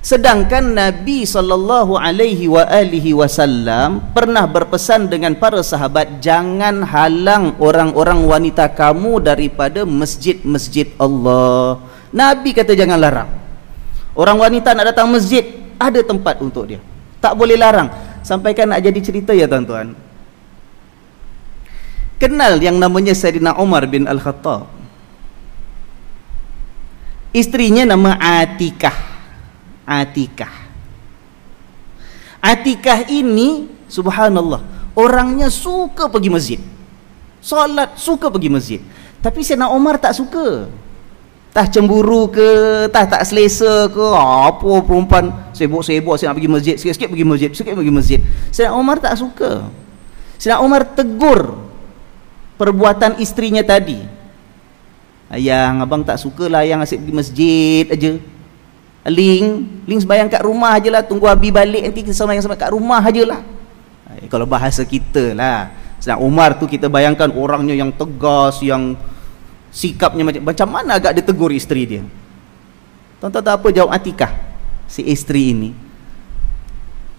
Sedangkan Nabi SAW pernah berpesan dengan para sahabat, jangan halang orang-orang wanita kamu daripada masjid-masjid Allah. Nabi kata jangan larang. Orang wanita nak datang masjid, ada tempat untuk dia, tak boleh larang. Sampaikan nak jadi cerita ya tuan-tuan. Kenal yang namanya Sayyidina Umar bin Al-Khattab. Istrinya nama Atikah. Atikah ini subhanallah, orangnya suka pergi masjid, solat suka pergi masjid. Tapi Sayyidina Umar tak suka. Tah cemburu ke, tak selesa ke, apa perempuan sibuk-sibuk saya nak pergi masjid, sikit-sikit pergi masjid, sikit pergi masjid. Sayyidina Umar tak suka. Sayyidina Umar tegur perbuatan istrinya tadi. Ayang, abang tak sukalah yang asyik pergi masjid aja. Ling sembahyang kat rumah aje lah, tunggu Abi balik nanti kita sembahyang kat rumah aje lah. Kalau bahasa kita lah, Sayyidina Umar tu kita bayangkan orangnya yang tegas, yang sikapnya macam mana agak dia tegur isteri dia. Tuan-tuan tahu apa jawab Atikah, si isteri ini?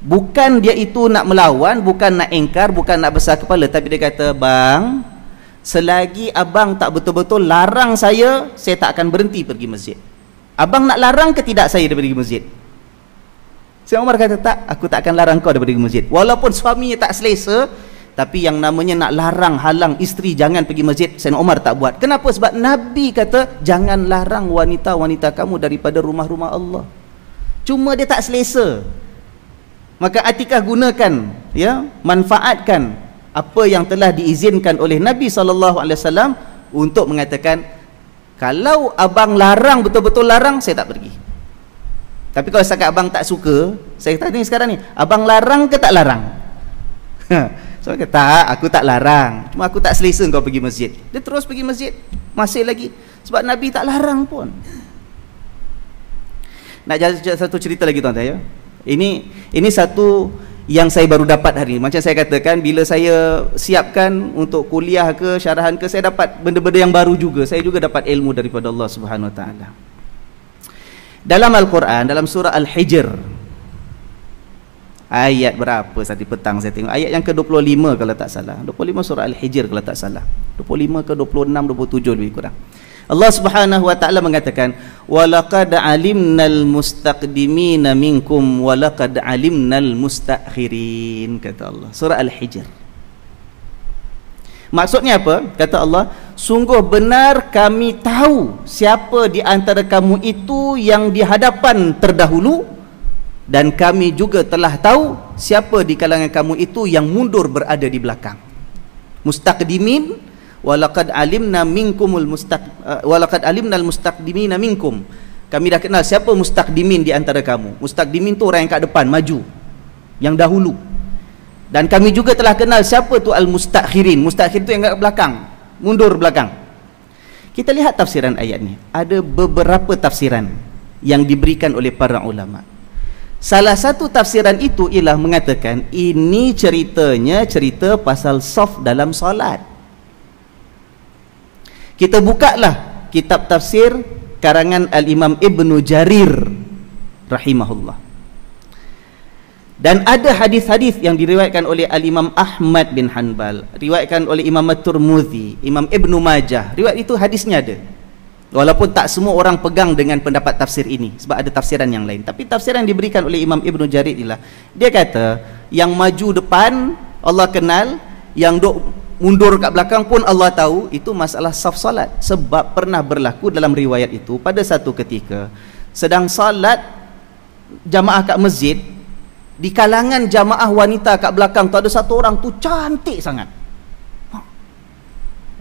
Bukan dia itu nak melawan, bukan nak engkar, bukan nak besar kepala, tapi dia kata, bang, Selagi abang tak betul-betul larang saya tak akan berhenti pergi masjid. Abang nak larang ke tidak saya daripada pergi masjid? Sayyidina Umar kata, tak, aku tak akan larang kau daripada pergi masjid. Walaupun suaminya tak selesa, tapi yang namanya nak larang, halang isteri jangan pergi masjid, Sayyidina Umar tak buat. Kenapa? Sebab Nabi kata, jangan larang wanita-wanita kamu daripada rumah-rumah Allah. Cuma dia tak selesa. Maka Atikah gunakan, ya, manfaatkan apa yang telah diizinkan oleh Nabi SAW untuk mengatakan, kalau abang larang, betul-betul larang, saya tak pergi. Tapi kalau setakat abang tak suka, saya tanya sekarang ni, abang larang ke tak larang? So kata, tak, aku tak larang, cuma aku tak selesa kau pergi masjid. Dia terus pergi masjid, masih lagi, sebab Nabi tak larang pun. Nak jadi satu cerita lagi tuan-tuan, ya. Ini satu yang saya baru dapat hari ini. Macam saya katakan, bila saya siapkan untuk kuliah ke syarahan ke, saya dapat benda-benda yang baru juga. Saya juga dapat ilmu daripada Allah Subhanahu Wa Taala. Dalam Al-Quran, dalam surah Al-Hijr, ayat berapa tadi petang saya tengok, ayat yang ke-25 kalau tak salah, 25 surah Al-Hijr kalau tak salah, 25 ke 26, 27 lebih kurang. Allah Subhanahu Wa Taala mengatakan, walaqad alimnal mustaqdimina minkum walaqad alimnal mustakhirin, kata Allah. Surah Al-Hijr. Maksudnya apa? Kata Allah, sungguh benar kami tahu siapa di antara kamu itu yang di hadapan terdahulu, dan kami juga telah tahu siapa di kalangan kamu itu yang mundur berada di belakang. Mustaqdimin, walaqad alimna minkumul walaqad alimnal mustaqdimina minkum. Kami dah kenal siapa mustaqdimin di antara kamu. Mustaqdimin tu orang yang kat depan, maju, yang dahulu. Dan kami juga telah kenal siapa tu al-mustakhirin. Mustakhirin tu yang kat belakang, mundur belakang. Kita lihat tafsiran ayat ni. Ada beberapa tafsiran yang diberikan oleh para ulama. Salah satu tafsiran itu ialah mengatakan, ini ceritanya cerita pasal saf dalam solat. Kita bukalah kitab tafsir karangan Al-Imam Ibnu Jarir rahimahullah. Dan ada hadis-hadis yang diriwayatkan oleh Al-Imam Ahmad bin Hanbal, riwayatkan oleh Imam At-Tirmidzi, Imam Ibnu Majah. Riwayat itu hadisnya ada. Walaupun tak semua orang pegang dengan pendapat tafsir ini, sebab ada tafsiran yang lain. Tapi tafsiran yang diberikan oleh Imam Ibnu Jarir inilah, dia kata, yang maju depan Allah kenal, yang duk mundur kat belakang pun Allah tahu. Itu masalah saf salat. Sebab pernah berlaku dalam riwayat itu, pada satu ketika sedang salat jamaah kat masjid, di kalangan jamaah wanita kat belakang tu ada satu orang tu cantik sangat.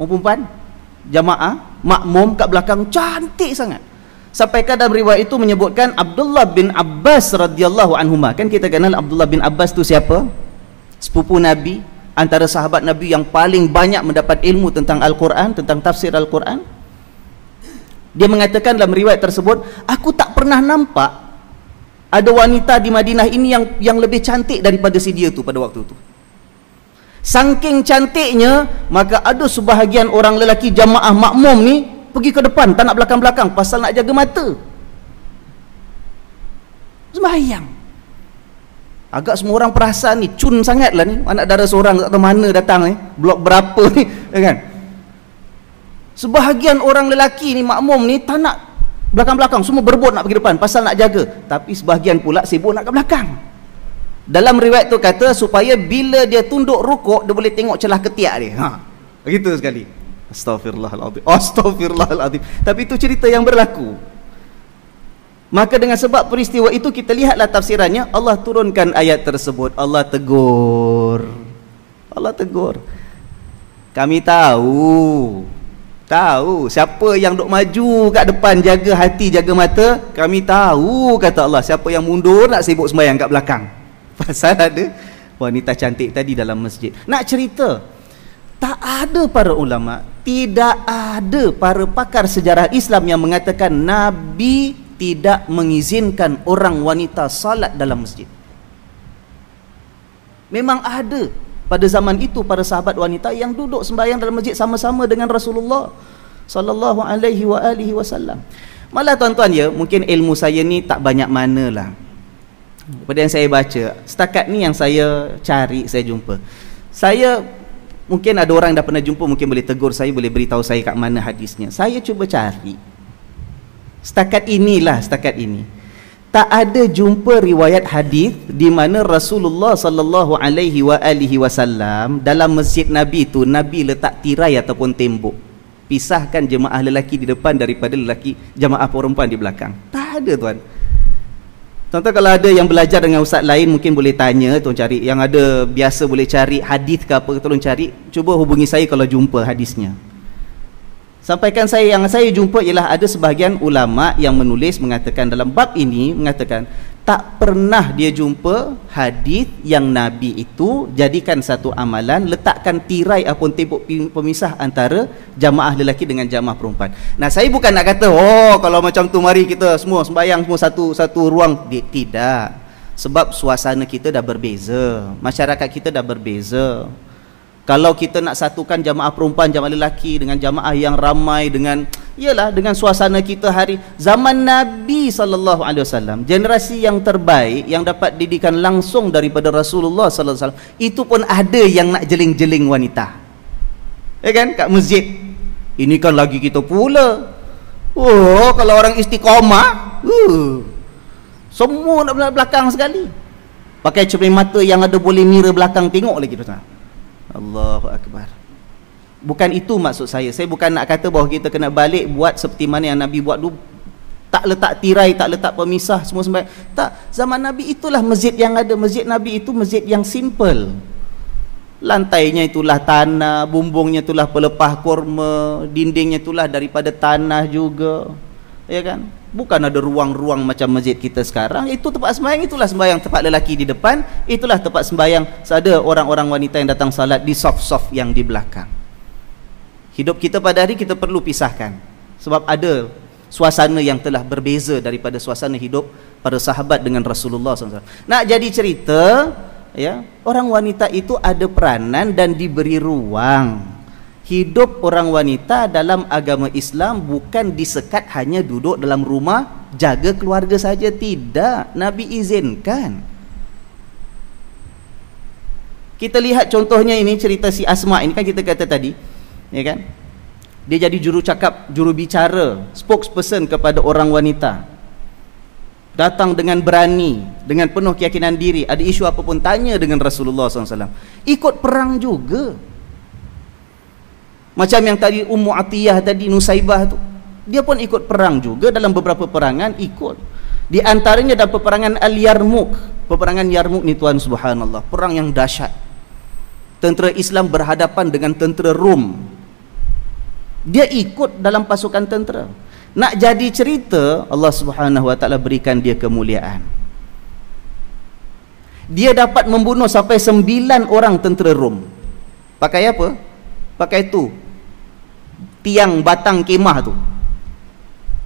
Orang perempuan jamaah makmum kat belakang cantik sangat. Sampai dalam riwayat itu menyebutkan Abdullah bin Abbas radhiyallahu anhuma. Kan kita kenal Abdullah bin Abbas tu siapa? Sepupu Nabi, antara sahabat Nabi yang paling banyak mendapat ilmu tentang Al-Quran, tentang tafsir Al-Quran. Dia mengatakan dalam riwayat tersebut, aku tak pernah nampak ada wanita di Madinah ini yang lebih cantik daripada si dia tu pada waktu tu. Saking cantiknya, maka ada sebahagian orang lelaki jamaah makmum ni pergi ke depan, tak nak belakang-belakang, pasal nak jaga mata. Sembahyang. Agak semua orang perasan ni, cun sangat lah ni, anak dara seorang tak tahu mana datang ni, blok berapa ni, kan? Sebahagian orang lelaki ni makmum ni tak nak belakang-belakang, semua berebut nak pergi depan pasal nak jaga. Tapi sebahagian pula sibuk nak ke belakang. Dalam riwayat tu kata, supaya bila dia tunduk rukuk, dia boleh tengok celah ketiak dia. Begitu sekali. Astaghfirullahaladzim. Astaghfirullahaladzim. Tapi itu cerita yang berlaku. Maka dengan sebab peristiwa itu, kita lihatlah tafsirannya. Allah turunkan ayat tersebut. Allah tegur. Allah tegur. Kami tahu siapa yang duk maju kat depan jaga hati, jaga mata. Kami tahu, kata Allah, siapa yang mundur nak sibuk sembahyang kat belakang. Pasal ada wanita cantik tadi dalam masjid. Nak cerita, tak ada para ulama, tidak ada para pakar sejarah Islam yang mengatakan Nabi tidak mengizinkan orang wanita salat dalam masjid. Memang ada. Pada zaman itu para sahabat wanita yang duduk sembahyang dalam masjid sama-sama dengan Rasulullah sallallahu alaihi wasallam. Malah tuan-tuan, ya, mungkin ilmu saya ni tak banyak manalah. Daripada yang saya baca, setakat ni yang saya cari, saya jumpa. Saya Mungkin ada orang dah pernah jumpa, mungkin boleh tegur saya, boleh beritahu saya kat mana hadisnya. Saya cuba cari. Setakat ini, tak ada jumpa riwayat hadis di mana Rasulullah sallallahu alaihi wasallam dalam masjid Nabi tu, Nabi letak tirai ataupun tembok, pisahkan jemaah lelaki di depan daripada jemaah perempuan di belakang. Tak ada, tuan. Tuan-tuan kalau ada yang belajar dengan ustaz lain mungkin boleh tanya, tuan cari. Yang ada biasa boleh cari hadis ke apa, tolong cari. Cuba hubungi saya kalau jumpa hadisnya. Sampaikan saya, yang saya jumpa ialah ada sebahagian ulama yang menulis mengatakan dalam bab ini, mengatakan tak pernah dia jumpa hadis yang Nabi itu jadikan satu amalan letakkan tirai ataupun tembok pemisah antara jamaah lelaki dengan jamaah perempuan. Nah, saya bukan nak kata kalau macam tu mari kita semua sembahyang semua satu ruang. Tidak. Sebab suasana kita dah berbeza, masyarakat kita dah berbeza. Kalau kita nak satukan jamaah perempuan, jamaah lelaki dengan jamaah yang ramai dengan suasana kita hari zaman Nabi sallallahu alaihi wasallam, generasi yang terbaik yang dapat didikan langsung daripada Rasulullah sallallahu alaihi wasallam, itu pun ada yang nak jeling-jeling wanita. Ya kan, kat masjid. Ini kan lagi kita pula. Kalau orang istiqamah, semua nak belakang sekali. Pakai cermin mata yang ada boleh mirror belakang tengok lagi, tuan. Allahu Akbar. Bukan itu maksud saya. Saya bukan nak kata bahawa kita kena balik buat seperti mana yang Nabi buat dulu. Tak letak tirai, tak letak pemisah, semua sembahyang. Tak, zaman Nabi itulah masjid yang ada. Masjid Nabi itu masjid yang simple. Lantainya itulah tanah, bumbungnya itulah pelepah kurma, dindingnya itulah daripada tanah juga. Ya kan? Bukan ada ruang-ruang macam masjid kita sekarang. Itu tempat sembahyang, itulah sembahyang tempat lelaki di depan, itulah tempat sembahyang ada orang-orang wanita yang datang salat di saf-saf yang di belakang. Hidup kita pada hari kita perlu pisahkan, sebab ada suasana yang telah berbeza daripada suasana hidup para sahabat dengan Rasulullah SAW. Nak jadi cerita, ya, orang wanita itu ada peranan dan diberi ruang. Hidup orang wanita dalam agama Islam bukan disekat hanya duduk dalam rumah jaga keluarga saja, tidak. Nabi izinkan. Kita lihat contohnya ini, cerita si Asma ini kan kita kata tadi, ya kan? Dia jadi juru bicara, spokesperson kepada orang wanita. Datang dengan berani, dengan penuh keyakinan diri, ada isu apa pun tanya dengan Rasulullah SAW. Ikut perang juga. Macam yang tadi Ummu Atiyah tadi, Nusaibah tu, dia pun ikut perang juga, dalam beberapa perangan ikut. Di antaranya dalam peperangan Al-Yarmuk. Peperangan Yarmuk ni, tuan, subhanallah, perang yang dahsyat. Tentera Islam berhadapan dengan tentera Rom. Dia ikut dalam pasukan tentera. Nak jadi cerita, Allah Subhanahu Wa Taala berikan dia kemuliaan. Dia dapat membunuh sampai 9 orang tentera Rom. Pakai apa? Pakai tu, tiang batang kemah tu.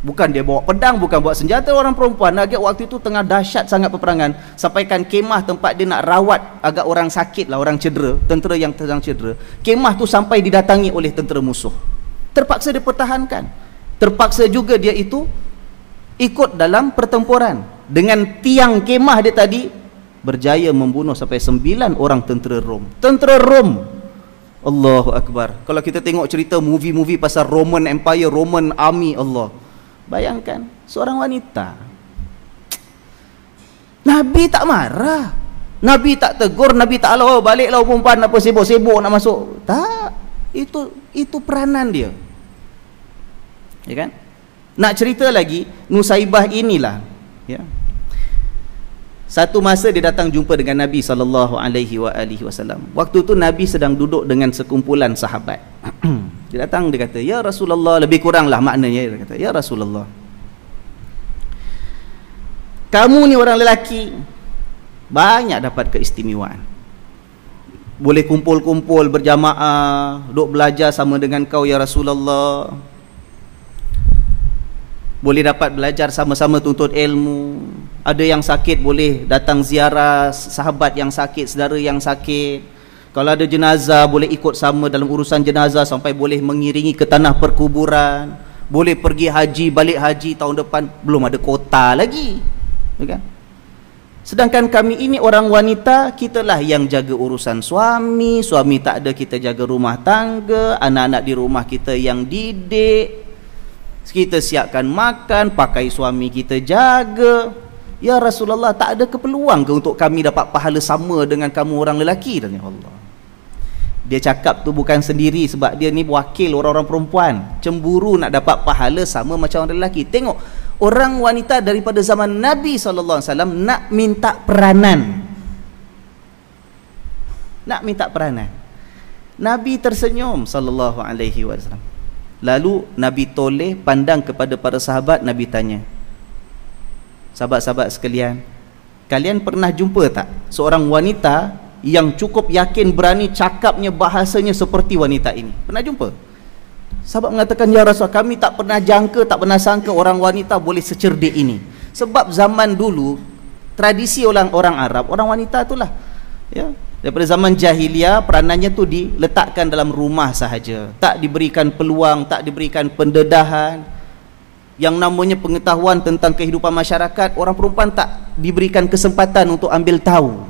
Bukan dia bawa pedang, bukan bawa senjata. Orang perempuan agak waktu itu tengah dahsyat sangat peperangan, sampaikan kemah tempat dia nak rawat agak orang sakit lah, orang cedera, tentera yang sedang cedera. Kemah tu sampai didatangi oleh tentera musuh. Terpaksa dipertahankan. Terpaksa juga dia itu ikut dalam pertempuran. Dengan tiang kemah dia tadi, berjaya membunuh sampai 9 orang tentera Rom. Tentera Rom. Allahu Akbar. Kalau kita tengok cerita movie-movie pasal Roman Empire, Roman Army, Allah, bayangkan seorang wanita. Nabi tak marah, Nabi tak tegur, Nabi tak baliklah perempuan apa sibuk-sibuk nak masuk. Tak. Itu peranan dia. Ya kan? Nak cerita lagi, Nusaibah inilah, ya. Satu masa dia datang jumpa dengan Nabi SAW. Waktu tu Nabi sedang duduk dengan sekumpulan sahabat. Dia datang, dia kata, "Ya Rasulullah," lebih kuranglah maknanya, dia kata, "Ya Rasulullah, kamu ni orang lelaki banyak dapat keistimewaan. Boleh kumpul-kumpul berjamaah, duduk belajar sama dengan kau ya Rasulullah. Boleh dapat belajar sama-sama tuntut ilmu. Ada yang sakit boleh datang ziarah sahabat yang sakit, saudara yang sakit. Kalau ada jenazah boleh ikut sama dalam urusan jenazah sampai boleh mengiringi ke tanah perkuburan. Boleh pergi haji, balik haji tahun depan, belum ada kota lagi." Ya kan? Sedangkan kami ini orang wanita, kitalah yang jaga urusan suami, suami tak ada kita jaga rumah tangga, anak-anak di rumah kita yang didik, kita siapkan makan, pakai suami kita jaga. Ya Rasulullah, tak ada keperluan ke untuk kami dapat pahala sama dengan kamu orang lelaki? Dan ya Allah, dia cakap tu bukan sendiri, sebab dia ni wakil orang-orang perempuan, cemburu nak dapat pahala sama macam orang lelaki. Tengok, orang wanita daripada zaman Nabi SAW nak minta peranan. Nak minta peranan. Nabi tersenyum sallallahu alaihi wasallam. Lalu Nabi toleh pandang kepada para sahabat, Nabi tanya, sahabat-sahabat sekalian, kalian pernah jumpa tak seorang wanita yang cukup yakin, berani cakapnya, bahasanya seperti wanita ini? Pernah jumpa? Sahabat mengatakan, ya Rasul, kami tak pernah jangka, tak pernah sangka orang wanita boleh secerdik ini. Sebab zaman dulu, tradisi orang Arab, orang wanita itulah, ya, daripada zaman jahiliah, peranannya tu diletakkan dalam rumah sahaja, tak diberikan peluang, tak diberikan pendedahan. Yang namanya pengetahuan tentang kehidupan masyarakat, orang perempuan tak diberikan kesempatan untuk ambil tahu.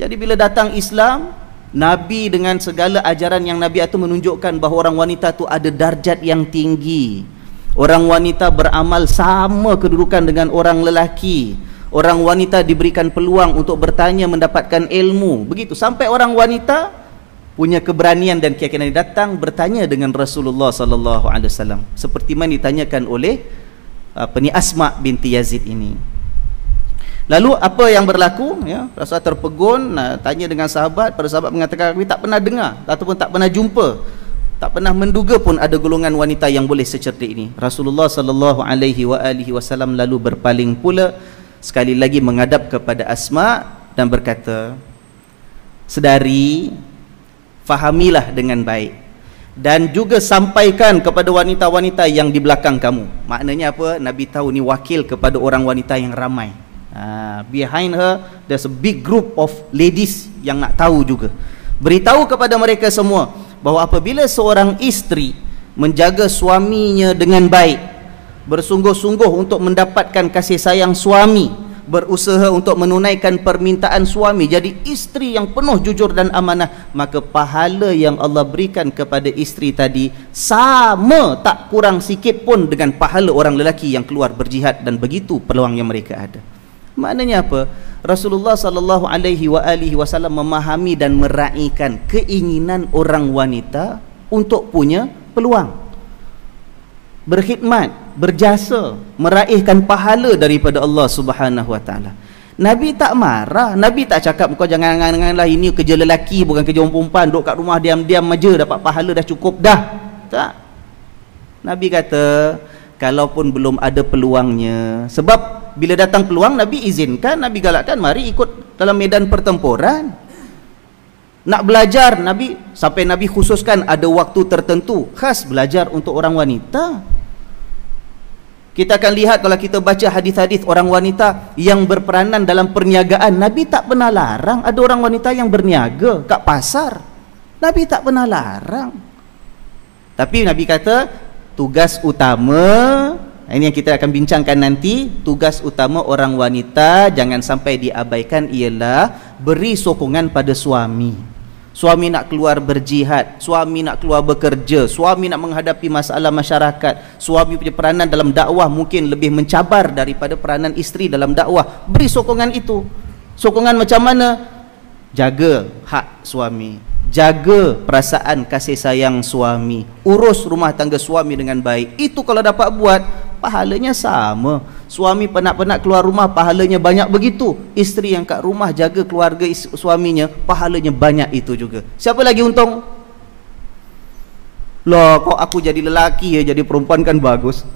Jadi bila datang Islam, Nabi dengan segala ajaran yang Nabi itu menunjukkan bahawa orang wanita itu ada darjat yang tinggi. Orang wanita beramal sama kedudukan dengan orang lelaki. Orang wanita diberikan peluang untuk bertanya, mendapatkan ilmu. Begitu sampai orang wanita punya keberanian dan keyakinan datang bertanya dengan Rasulullah sallallahu alaihi wasallam, seperti mana ditanyakan oleh Asma binti Yazid ini. Lalu apa yang berlaku, ya, Rasulullah terpegun, tanya dengan sahabat. Para sahabat mengatakan, kami tak pernah dengar ataupun tak pernah jumpa, tak pernah menduga pun ada golongan wanita yang boleh secerdik ini. Rasulullah sallallahu alaihi wasallam lalu berpaling pula, sekali lagi menghadap kepada Asma dan berkata, sedari, fahamilah dengan baik dan juga sampaikan kepada wanita-wanita yang di belakang kamu. Maknanya apa? Nabi tahu ni wakil kepada orang wanita yang ramai. Behind her there's a big group of ladies yang nak tahu juga. Beritahu kepada mereka semua bahawa apabila seorang isteri menjaga suaminya dengan baik, bersungguh-sungguh untuk mendapatkan kasih sayang suami, berusaha untuk menunaikan permintaan suami, jadi isteri yang penuh jujur dan amanah, maka pahala yang Allah berikan kepada isteri tadi sama, tak kurang sikit pun dengan pahala orang lelaki yang keluar berjihad, dan begitu peluang yang mereka ada. Maknanya apa? Rasulullah sallallahu alaihi wasallam memahami dan meraihkan keinginan orang wanita untuk punya peluang, berkhidmat, berjasa, meraihkan pahala daripada Allah Subhanahu wa taala. Nabi tak marah, Nabi tak cakap kau janganlah ini kerja lelaki bukan kerja orang perempuan, duduk kat rumah diam-diam aja dapat pahala dah cukup dah. Tak. Nabi kata kalaupun belum ada peluangnya, sebab bila datang peluang Nabi izinkan, Nabi galakkan, mari ikut dalam medan pertempuran. Nak belajar, Nabi sampai Nabi khususkan ada waktu tertentu khas belajar untuk orang wanita. Kita akan lihat kalau kita baca hadis-hadis orang wanita yang berperanan dalam perniagaan, Nabi tak pernah larang ada orang wanita yang berniaga kat pasar. Nabi tak pernah larang. Tapi Nabi kata tugas utama, ini yang kita akan bincangkan nanti, tugas utama orang wanita jangan sampai diabaikan ialah beri sokongan pada suami. Suami nak keluar berjihad, suami nak keluar bekerja, suami nak menghadapi masalah masyarakat, suami punya peranan dalam dakwah mungkin lebih mencabar daripada peranan isteri dalam dakwah. Beri sokongan itu. Sokongan macam mana? Jaga hak suami, jaga perasaan kasih sayang suami, urus rumah tangga suami dengan baik. Itu kalau dapat buat, pahalanya sama. Suami penat-penat keluar rumah, pahalanya banyak begitu. Isteri yang kat rumah jaga keluarga suaminya, pahalanya banyak itu juga. Siapa lagi untung? Loh, kok aku jadi lelaki ya, jadi perempuan kan bagus.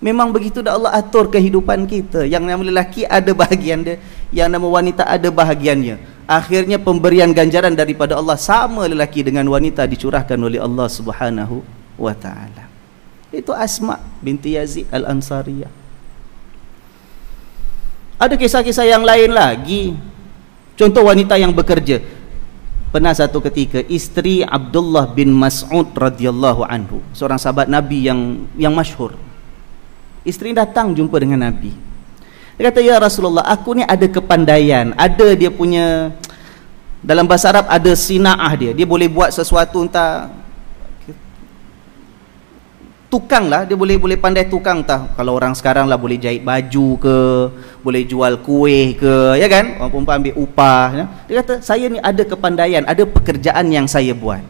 Memang begitu dah Allah atur kehidupan kita. Yang nama lelaki ada bahagian dia, yang nama wanita ada bahagiannya. Akhirnya pemberian ganjaran daripada Allah sama lelaki dengan wanita dicurahkan oleh Allah Subhanahu wa taala. Itu Asma binti Yazid Al-Ansariyah. Ada kisah-kisah yang lain lagi. Contoh wanita yang bekerja. Pernah satu ketika isteri Abdullah bin Mas'ud radhiyallahu anhu, seorang sahabat Nabi yang masyhur. Isteri datang jumpa dengan Nabi. Dia kata, ya Rasulullah, aku ni ada kepandaian, ada dia punya, dalam bahasa Arab ada sinaah dia boleh buat sesuatu, entah tukang lah, dia boleh pandai tukang, entah kalau orang sekarang lah boleh jahit baju ke, boleh jual kuih ke, ya kan, orang perempuan ambil upah, ya. Dia kata, saya ni ada kepandaian, ada pekerjaan yang saya buat,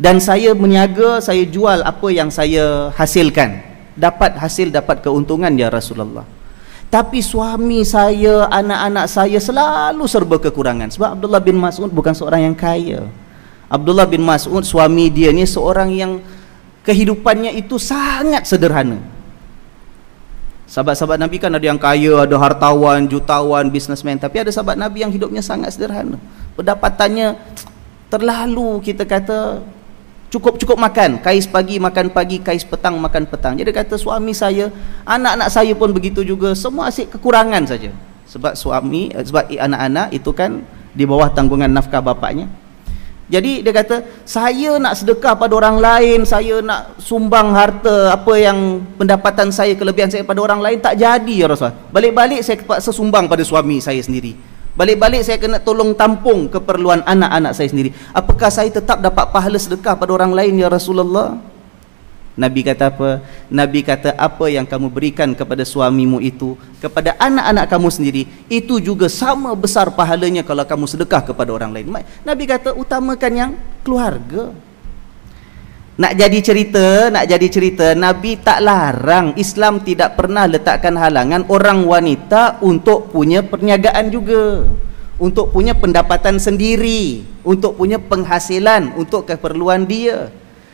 dan saya meniaga, saya jual apa yang saya hasilkan, dapat hasil, dapat keuntungan ya Rasulullah. Tapi suami saya, anak-anak saya selalu serba kekurangan. Sebab Abdullah bin Mas'ud bukan seorang yang kaya. Abdullah bin Mas'ud, suami dia ni seorang yang kehidupannya itu sangat sederhana. Sahabat-sahabat Nabi kan ada yang kaya, ada hartawan, jutawan, businessman. Tapi ada sahabat Nabi yang hidupnya sangat sederhana. Pendapatannya terlalu, kita kata, cukup makan, kais pagi makan pagi, kais petang makan petang. Jadi kata, suami saya, anak-anak saya pun begitu juga, semua asyik kekurangan saja. Sebab sebab anak-anak itu kan di bawah tanggungan nafkah bapaknya. Jadi dia kata, saya nak sedekah pada orang lain, saya nak sumbang harta, apa yang pendapatan saya, kelebihan saya pada orang lain, tak jadi ya Rasulullah. Balik-balik saya terpaksa sumbang pada suami saya sendiri. Balik-balik saya kena tolong tampung keperluan anak-anak saya sendiri. Apakah saya tetap dapat pahala sedekah pada orang lain ya Rasulullah? Nabi kata apa? Nabi kata, apa yang kamu berikan kepada suamimu itu, kepada anak-anak kamu sendiri, itu juga sama besar pahalanya kalau kamu sedekah kepada orang lain. Nabi kata, utamakan yang keluarga. Nak jadi cerita, Nabi tak larang, Islam tidak pernah letakkan halangan orang wanita untuk punya perniagaan juga, untuk punya pendapatan sendiri, untuk punya penghasilan, untuk keperluan dia.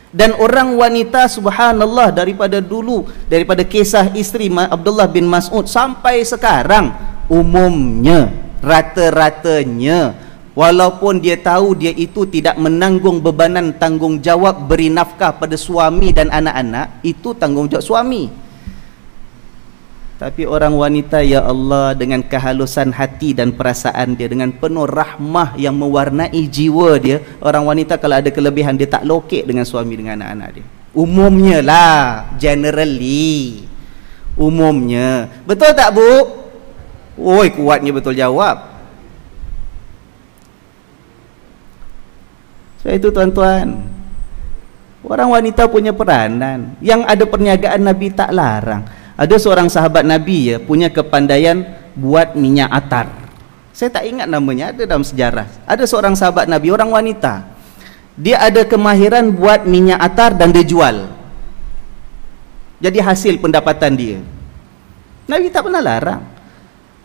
Dan orang wanita, subhanallah, daripada dulu, daripada kisah isteri Abdullah bin Mas'ud sampai sekarang, umumnya, rata-ratanya, walaupun dia tahu dia itu tidak menanggung bebanan tanggungjawab beri nafkah pada suami dan anak-anak, itu tanggungjawab suami. Tapi orang wanita, ya Allah, dengan kehalusan hati dan perasaan dia, dengan penuh rahmah yang mewarnai jiwa dia, orang wanita kalau ada kelebihan, dia tak lokek dengan suami, dengan anak-anak dia. Umumnya lah, generally, umumnya. Betul tak Bu? Oi, kuatnya betul jawab. So itu tuan-tuan, orang wanita punya peranan. Yang ada perniagaan Nabi tak larang. Ada seorang sahabat Nabi, ya, punya kepandaian buat minyak atar. Saya tak ingat namanya, ada dalam sejarah. Ada seorang sahabat Nabi, orang wanita, dia ada kemahiran buat minyak atar dan dia jual. Jadi hasil pendapatan dia. Nabi tak pernah larang.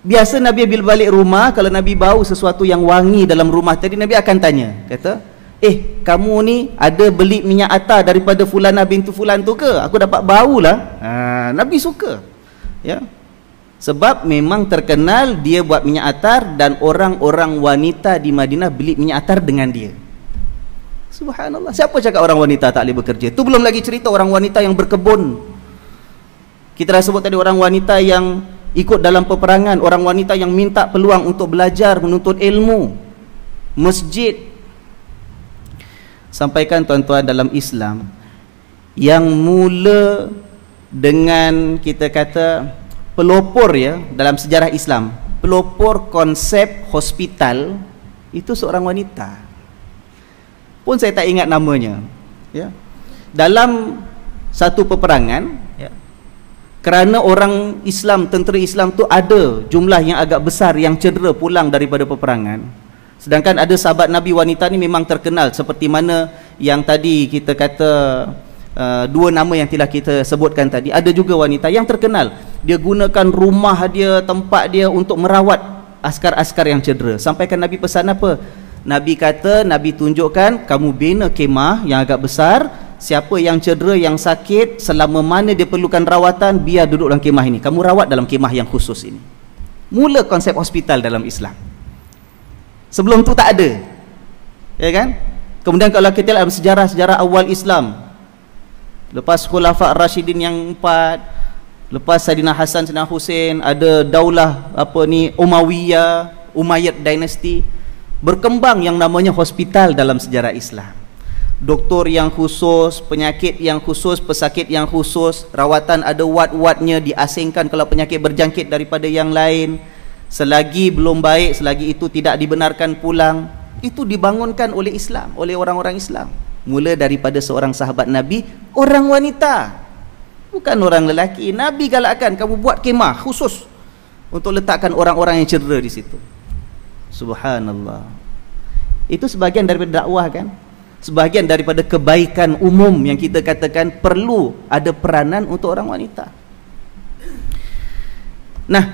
Biasa Nabi bila balik rumah, kalau Nabi bau sesuatu yang wangi dalam rumah tadi, Nabi akan tanya, kata, kamu ni ada beli minyak atar daripada fulana bintu fulan tu ke? Aku dapat bau lah. Nabi suka, ya, sebab memang terkenal dia buat minyak atar, dan orang-orang wanita di Madinah beli minyak atar dengan dia. Subhanallah. Siapa cakap orang wanita tak boleh bekerja? Tu belum lagi cerita orang wanita yang berkebun. Kita dah sebut tadi orang wanita yang ikut dalam peperangan, orang wanita yang minta peluang untuk belajar, menuntut ilmu, masjid. Sampaikan tuan-tuan, dalam Islam yang mula dengan, kita kata, pelopor, ya, dalam sejarah Islam, pelopor konsep hospital itu seorang wanita. Pun saya tak ingat namanya, ya. Dalam satu peperangan, ya, kerana orang Islam, tentera Islam tu ada jumlah yang agak besar yang cedera pulang daripada peperangan. Sedangkan ada sahabat Nabi wanita ni memang terkenal, seperti mana yang tadi kita kata, dua nama yang telah kita sebutkan tadi. Ada juga wanita yang terkenal, dia gunakan rumah dia, tempat dia untuk merawat askar-askar yang cedera. Sampaikan Nabi pesan apa? Nabi kata, Nabi tunjukkan, kamu bina kemah yang agak besar, siapa yang cedera, yang sakit, selama mana dia perlukan rawatan, biar duduk dalam kemah ini, kamu rawat dalam kemah yang khusus ini. Mula konsep hospital dalam Islam. Sebelum tu tak ada, ya kan? Kemudian kalau kita lihat sejarah-sejarah awal Islam, lepas Khulafa Ar-Rashidin yang 4, lepas Saidina Hasan, Saidina Hussein, ada daulah Umayyad Dynasty, berkembang yang namanya hospital dalam sejarah Islam. doktor yang khusus, penyakit yang khusus, pesakit yang khusus, rawatan ada ward-wardnya, diasingkan kalau penyakit berjangkit daripada yang lain. Selagi belum baik, selagi itu tidak dibenarkan pulang, itu dibangunkan oleh Islam, oleh orang-orang Islam. Mula daripada seorang sahabat Nabi, orang wanita, bukan orang lelaki. Nabi galakkan, kamu buat kemah khusus untuk letakkan orang-orang yang cedera di situ. Subhanallah. Itu sebahagian daripada dakwah kan? Sebahagian daripada kebaikan umum yang kita katakan perlu ada peranan untuk orang wanita. Nah,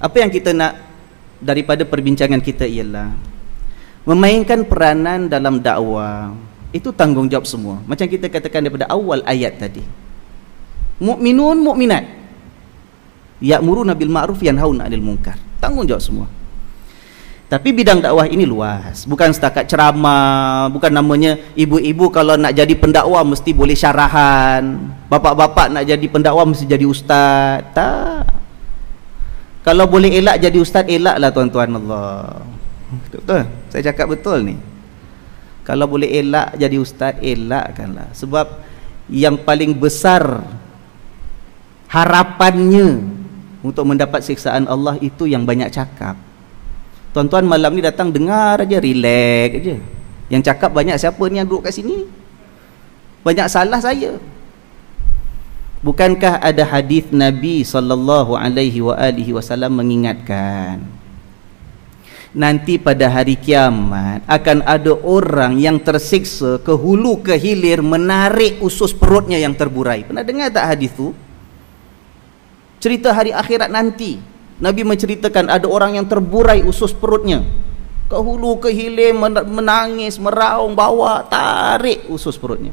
apa yang kita nak daripada perbincangan kita ialah memainkan peranan dalam dakwah. Itu tanggungjawab semua. Macam kita katakan daripada awal ayat tadi. Mukminun mukminat ya'muruna bil ma'ruf yanhauna 'anil munkar. Tanggungjawab semua. Tapi bidang dakwah ini luas. Bukan setakat ceramah, bukan namanya ibu-ibu kalau nak jadi pendakwa mesti boleh syarahan. Bapak-bapak nak jadi pendakwa mesti jadi ustaz. Tak. Kalau boleh elak jadi ustaz, elaklah tuan-tuan. Allah. Betul? Saya cakap betul ni. Kalau boleh elak jadi ustaz, elakkanlah. Sebab yang paling besar harapannya untuk mendapat siksaan Allah itu yang banyak cakap. Tuan-tuan malam ni datang dengar aja, relax aja. Yang cakap banyak siapa ni yang duduk kat sini? Banyak salah saya. Bukankah ada hadis Nabi SAW mengingatkan, nanti pada hari kiamat akan ada orang yang tersiksa ke hulu ke hilir menarik usus perutnya yang terburai. Pernah dengar tak hadis tu? Cerita hari akhirat nanti. Nabi menceritakan ada orang yang terburai usus perutnya, ke hulu ke hilir, menangis, meraung, bawa, tarik usus perutnya.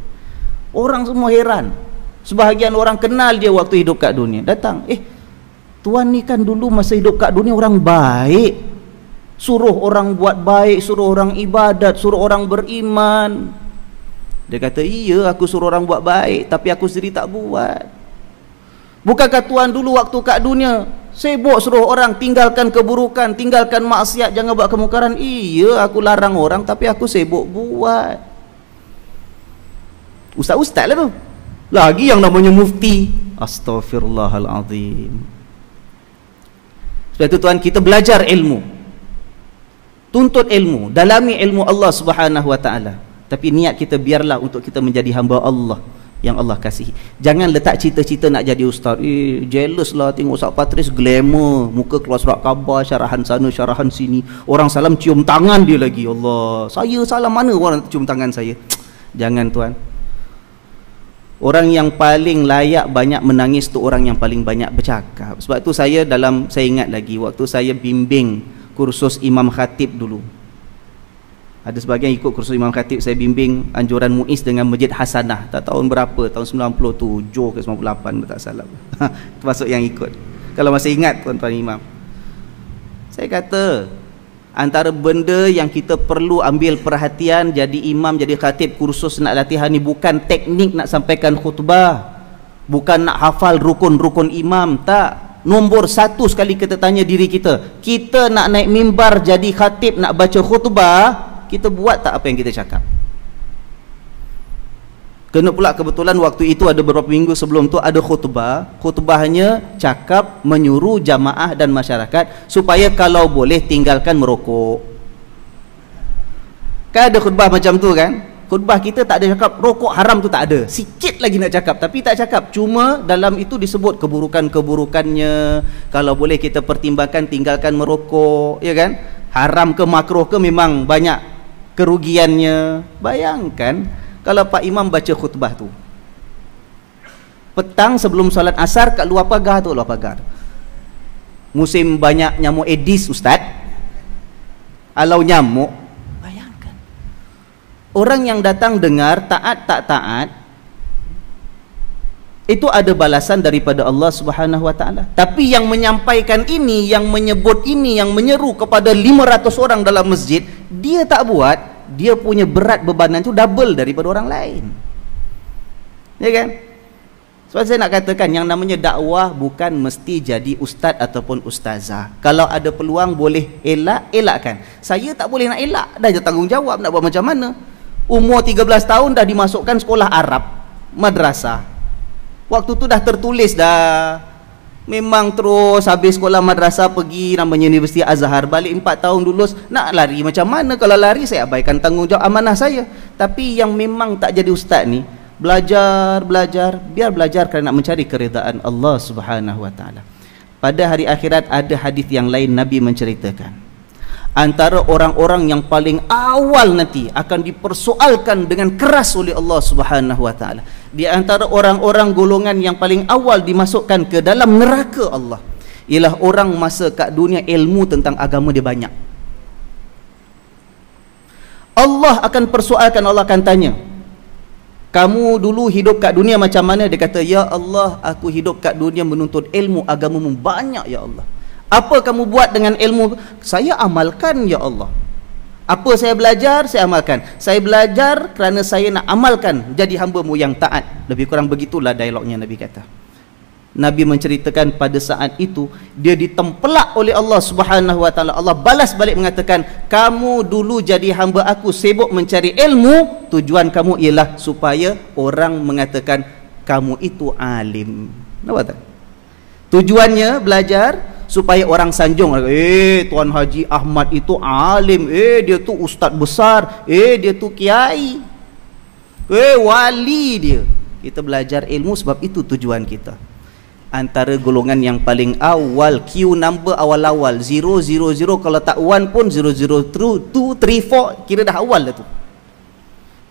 Orang semua heran. Sebahagian orang kenal dia waktu hidup kat dunia. Datang, tuan ni kan dulu masa hidup kat dunia orang baik, suruh orang buat baik, suruh orang ibadat, suruh orang beriman. Dia kata, iya aku suruh orang buat baik, tapi aku sendiri tak buat. Bukankah tuan dulu waktu kat dunia sibuk suruh orang tinggalkan keburukan, tinggalkan maksiat, jangan buat kemungkaran? Iya aku larang orang, tapi aku sibuk buat. Ustaz-ustaz lah tu. Lagi yang namanya mufti. Astaghfirullahalazim. Sebab itu tuan, kita belajar ilmu, tuntut ilmu, dalami ilmu Allah Subhanahu wa taala. Tapi niat kita biarlah untuk kita menjadi hamba Allah yang Allah kasihi. Jangan letak cita-cita nak jadi ustaz. Jealous lah tengok Ustaz Patris glamour, muka keluar surat khabar, syarahan sana syarahan sini, orang salam cium tangan dia lagi. Allah, saya salam mana orang cium tangan saya? Jangan tuan. Orang yang paling layak banyak menangis tu orang yang paling banyak bercakap. Sebab tu saya ingat lagi waktu saya bimbing kursus Imam Khatib dulu. Ada sebagian ikut kursus Imam Khatib, saya bimbing anjuran Muiz dengan Masjid Hasanah. Tak tahun berapa, tahun 97 ke 98 tak salah. Termasuk yang ikut. Kalau masih ingat tuan-tuan imam. Saya kata antara benda yang kita perlu ambil perhatian jadi imam, jadi khatib, kursus nak latihan ni bukan teknik nak sampaikan khutbah, bukan nak hafal rukun-rukun imam, tak. Nombor satu sekali kita tanya diri kita, kita nak naik mimbar jadi khatib, nak baca khutbah, kita buat tak apa yang kita cakap? Kena pula kebetulan waktu itu ada beberapa minggu sebelum tu ada khutbah. Khutbahnya cakap menyuruh jamaah dan masyarakat supaya kalau boleh tinggalkan merokok. Kan ada khutbah macam tu kan? Khutbah kita tak ada cakap rokok haram tu, tak ada. Sikit lagi nak cakap, tapi tak cakap. Cuma dalam itu disebut keburukan-keburukannya. Kalau boleh kita pertimbangkan tinggalkan merokok, ya kan? Haram ke makruh ke memang banyak kerugiannya. Bayangkan kalau Pak Imam baca khutbah tu petang sebelum solat asar kat luar pagar tu, luar pagar. Musim banyak nyamuk Aedes ustaz. Alau nyamuk, bayangkan. Orang yang datang dengar, taat tak taat, itu ada balasan daripada Allah Subhanahu wa taala. Tapi yang menyampaikan ini, yang menyebut ini, yang menyeru kepada 500 orang dalam masjid, dia tak buat, dia punya berat bebanan itu double daripada orang lain. Ya kan? Sebab saya nak katakan yang namanya dakwah bukan mesti jadi ustaz ataupun ustazah. Kalau ada peluang boleh elak, elakkan. Saya tak boleh nak elak, dah je tanggungjawab nak buat macam mana. Umur 13 tahun dah dimasukkan sekolah Arab, madrasah. Waktu tu dah tertulis dah. Memang terus habis sekolah madrasah pergi namanya Universiti Azhar, balik 4 tahun lulus. Nak lari macam mana? Kalau lari saya abaikan tanggungjawab amanah saya. Tapi yang memang tak jadi ustaz ni, belajar, biar belajar kerana nak mencari keridaan Allah Subhanahu wa taala. Pada hari akhirat ada hadis yang lain Nabi menceritakan, antara orang-orang yang paling awal nanti akan dipersoalkan dengan keras oleh Allah Subhanahu wa taala. Di antara orang-orang golongan yang paling awal dimasukkan ke dalam neraka Allah ialah orang masa kat dunia ilmu tentang agama dia banyak. Allah akan persoalkan, Allah akan tanya, kamu dulu hidup kat dunia macam mana? Dia kata, ya Allah, aku hidup kat dunia menuntut ilmu agamamu banyak ya Allah. Apa kamu buat dengan ilmu? Saya amalkan ya Allah. Apa saya belajar? Saya amalkan. Saya belajar kerana saya nak amalkan, jadi hamba-Mu yang taat. Lebih kurang begitulah dialognya Nabi kata. Nabi menceritakan pada saat itu dia ditempelak oleh Allah Subhanahu wa taala. Allah balas balik mengatakan, kamu dulu jadi hamba aku sibuk mencari ilmu, tujuan kamu ialah supaya orang mengatakan kamu itu alim. Nampak tak? Tujuannya belajar supaya orang sanjung, Tuan Haji Ahmad itu alim, dia tu ustaz besar, dia tu kiai, wali dia. Kita belajar ilmu sebab itu tujuan kita. Antara golongan yang paling awal, Q number awal-awal 000, kalau tak 1 pun 002, 3, 4, kira dah awal dah tu,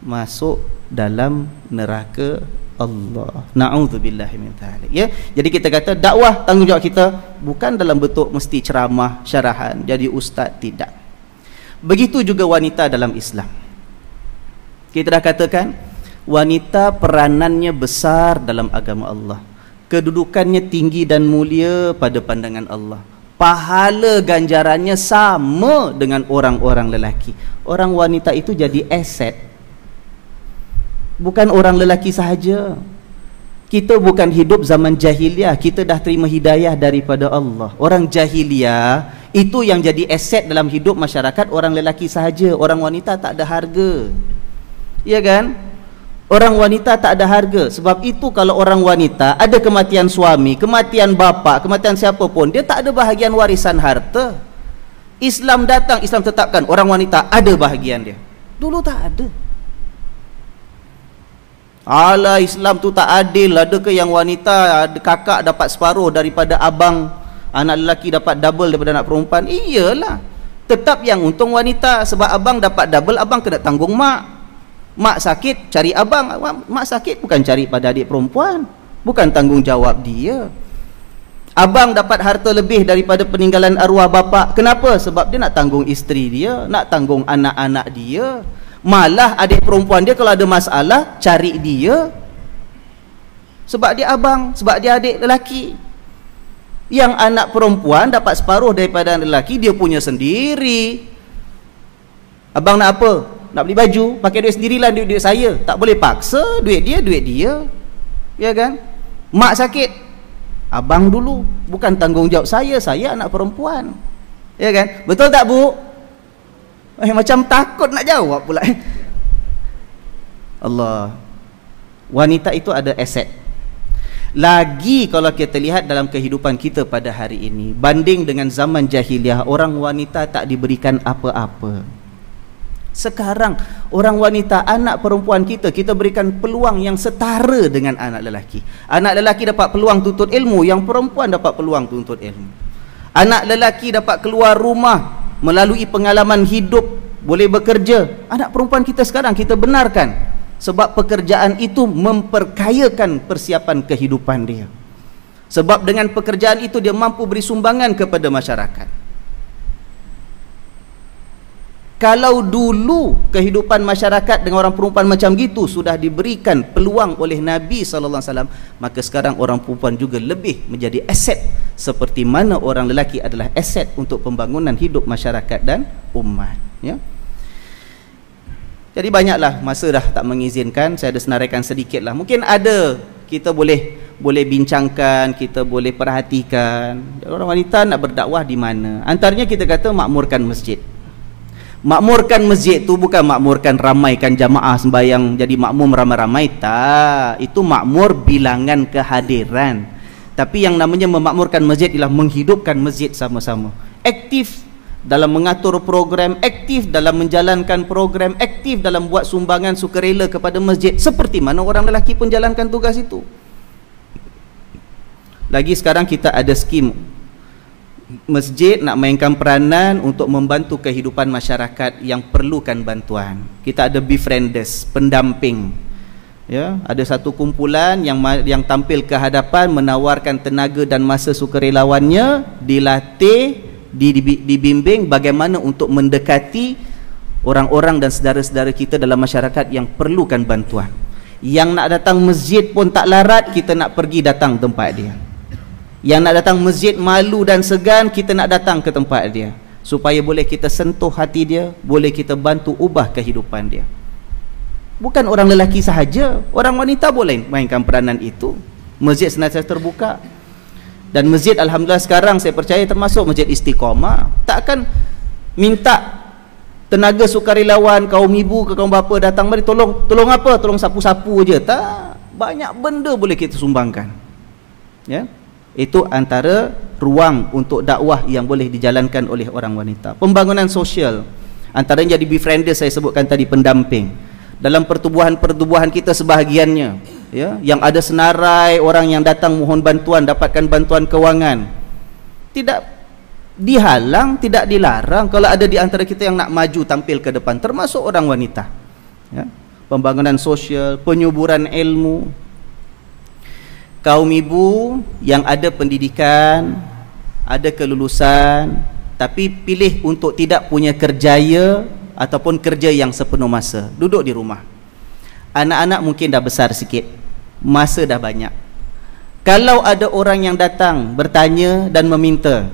masuk dalam neraka Allah. Na'udzubillah min dzalik, ya. Jadi kita kata dakwah, tanggungjawab kita bukan dalam bentuk mesti ceramah, syarahan, jadi ustaz, tidak. Begitu juga wanita dalam Islam. Kita dah katakan wanita peranannya besar dalam agama Allah. Kedudukannya tinggi dan mulia pada pandangan Allah. Pahala ganjarannya sama dengan orang-orang lelaki. Orang wanita itu jadi aset, bukan orang lelaki sahaja. Kita bukan hidup zaman jahiliah, kita dah terima hidayah daripada Allah. Orang jahiliah itu yang jadi aset dalam hidup masyarakat orang lelaki sahaja. Orang wanita tak ada harga, ya kan? Orang wanita tak ada harga. Sebab itu kalau orang wanita ada kematian suami, kematian bapa, kematian siapa pun, dia tak ada bahagian warisan harta. Islam datang, Islam tetapkan orang wanita ada bahagian dia. Dulu tak ada. Alah, Islam tu tak adil. Ada ke yang wanita, ada kakak dapat separuh daripada abang, anak lelaki dapat double daripada anak perempuan? Iyalah, tetap yang untung wanita. Sebab abang dapat double, abang kena tanggung mak. Mak sakit cari abang, mak sakit bukan cari pada adik perempuan, bukan tanggungjawab dia. Abang dapat harta lebih daripada peninggalan arwah bapa. Kenapa? Sebab dia nak tanggung isteri dia, nak tanggung anak-anak dia. Malah adik perempuan dia kalau ada masalah cari dia, sebab dia abang, sebab dia adik lelaki. Yang anak perempuan dapat separuh daripada anak lelaki, dia punya sendiri. Abang nak apa? Nak beli baju, pakai duit sendirilah, duit saya. Tak boleh paksa, duit dia, ya kan? Mak sakit, abang dulu, bukan tanggungjawab saya anak perempuan, ya kan? Betul tak bu? Macam takut nak jawab pula. Allah, wanita itu ada aset. Lagi kalau kita lihat dalam kehidupan kita pada hari ini, banding dengan zaman jahiliah, orang wanita tak diberikan apa-apa. Sekarang orang wanita, anak perempuan kita berikan peluang yang setara dengan anak lelaki. Anak lelaki dapat peluang tuntut ilmu, yang perempuan dapat peluang tuntut ilmu. Anak lelaki dapat keluar rumah melalui pengalaman hidup, boleh bekerja. Anak perempuan kita sekarang kita benarkan, sebab pekerjaan itu memperkayakan persiapan kehidupan dia. Sebab dengan pekerjaan itu dia mampu beri sumbangan kepada masyarakat. Kalau dulu kehidupan masyarakat dengan orang perempuan macam gitu sudah diberikan peluang oleh Nabi SAW, maka sekarang orang perempuan juga lebih menjadi aset, seperti mana orang lelaki adalah aset untuk pembangunan hidup masyarakat dan umat, ya. Jadi banyaklah, masa dah tak mengizinkan, saya ada senaraikan sedikitlah. Mungkin ada kita boleh bincangkan, kita boleh perhatikan orang wanita nak berdakwah di mana. Antaranya kita kata makmurkan masjid. Makmurkan masjid tu bukan makmurkan ramaikan jamaah sembahyang jadi makmum ramai-ramai, tak. Itu makmur bilangan kehadiran. Tapi yang namanya memakmurkan masjid ialah menghidupkan masjid sama-sama. Aktif dalam mengatur program, aktif dalam menjalankan program, aktif dalam buat sumbangan sukarela kepada masjid, seperti mana orang lelaki pun jalankan tugas itu. Lagi sekarang kita ada skim masjid nak mainkan peranan untuk membantu kehidupan masyarakat yang perlukan bantuan. Kita ada befrienders, pendamping. Ya, ada satu kumpulan yang tampil ke hadapan menawarkan tenaga dan masa sukarelawannya, dilatih, dibimbing bagaimana untuk mendekati orang-orang dan saudara-saudara kita dalam masyarakat yang perlukan bantuan. Yang nak datang masjid pun tak larat, kita nak pergi datang tempat dia. Yang nak datang masjid malu dan segan, kita nak datang ke tempat dia, supaya boleh kita sentuh hati dia, boleh kita bantu ubah kehidupan dia. Bukan orang lelaki sahaja, orang wanita boleh mainkan peranan itu. Masjid senantiasa terbuka. Dan masjid alhamdulillah sekarang saya percaya termasuk Masjid Istiqamah. Tak akan minta tenaga sukarelawan, kaum ibu ke kaum bapa datang mari tolong apa? Tolong sapu-sapu aja. Tak, banyak benda boleh kita sumbangkan. Ya. Itu antara ruang untuk dakwah yang boleh dijalankan oleh orang wanita. Pembangunan sosial, antaranya jadi befriender saya sebutkan tadi, pendamping. Dalam pertubuhan-pertubuhan kita sebahagiannya, ya, yang ada senarai orang yang datang mohon bantuan, dapatkan bantuan kewangan, tidak dihalang, tidak dilarang kalau ada di antara kita yang nak maju tampil ke depan, termasuk orang wanita. Ya. Pembangunan sosial, penyuburan ilmu. Kaum ibu yang ada pendidikan, ada kelulusan, tapi pilih untuk tidak punya kerjaya ataupun kerja yang sepenuh masa, duduk di rumah. Anak-anak mungkin dah besar sikit, masa dah banyak. Kalau ada orang yang datang bertanya dan meminta,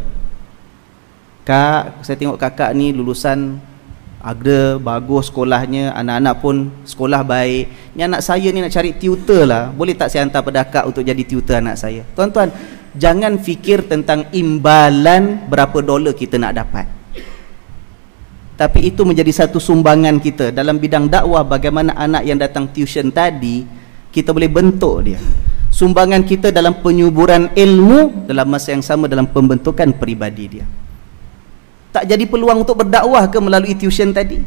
"Kak, saya tengok kakak ni lulusan ada bagus sekolahnya, anak-anak pun sekolah baik. Ni anak saya ni nak cari tutor lah. Boleh tak saya hantar pada akak untuk jadi tutor anak saya?" Tuan-tuan, jangan fikir tentang imbalan berapa dolar kita nak dapat. Tapi itu menjadi satu sumbangan kita dalam bidang dakwah. Bagaimana anak yang datang tuition tadi, kita boleh bentuk dia. Sumbangan kita dalam penyuburan ilmu, dalam masa yang sama dalam pembentukan peribadi dia. Tak jadi peluang untuk berdakwah ke melalui tuition tadi?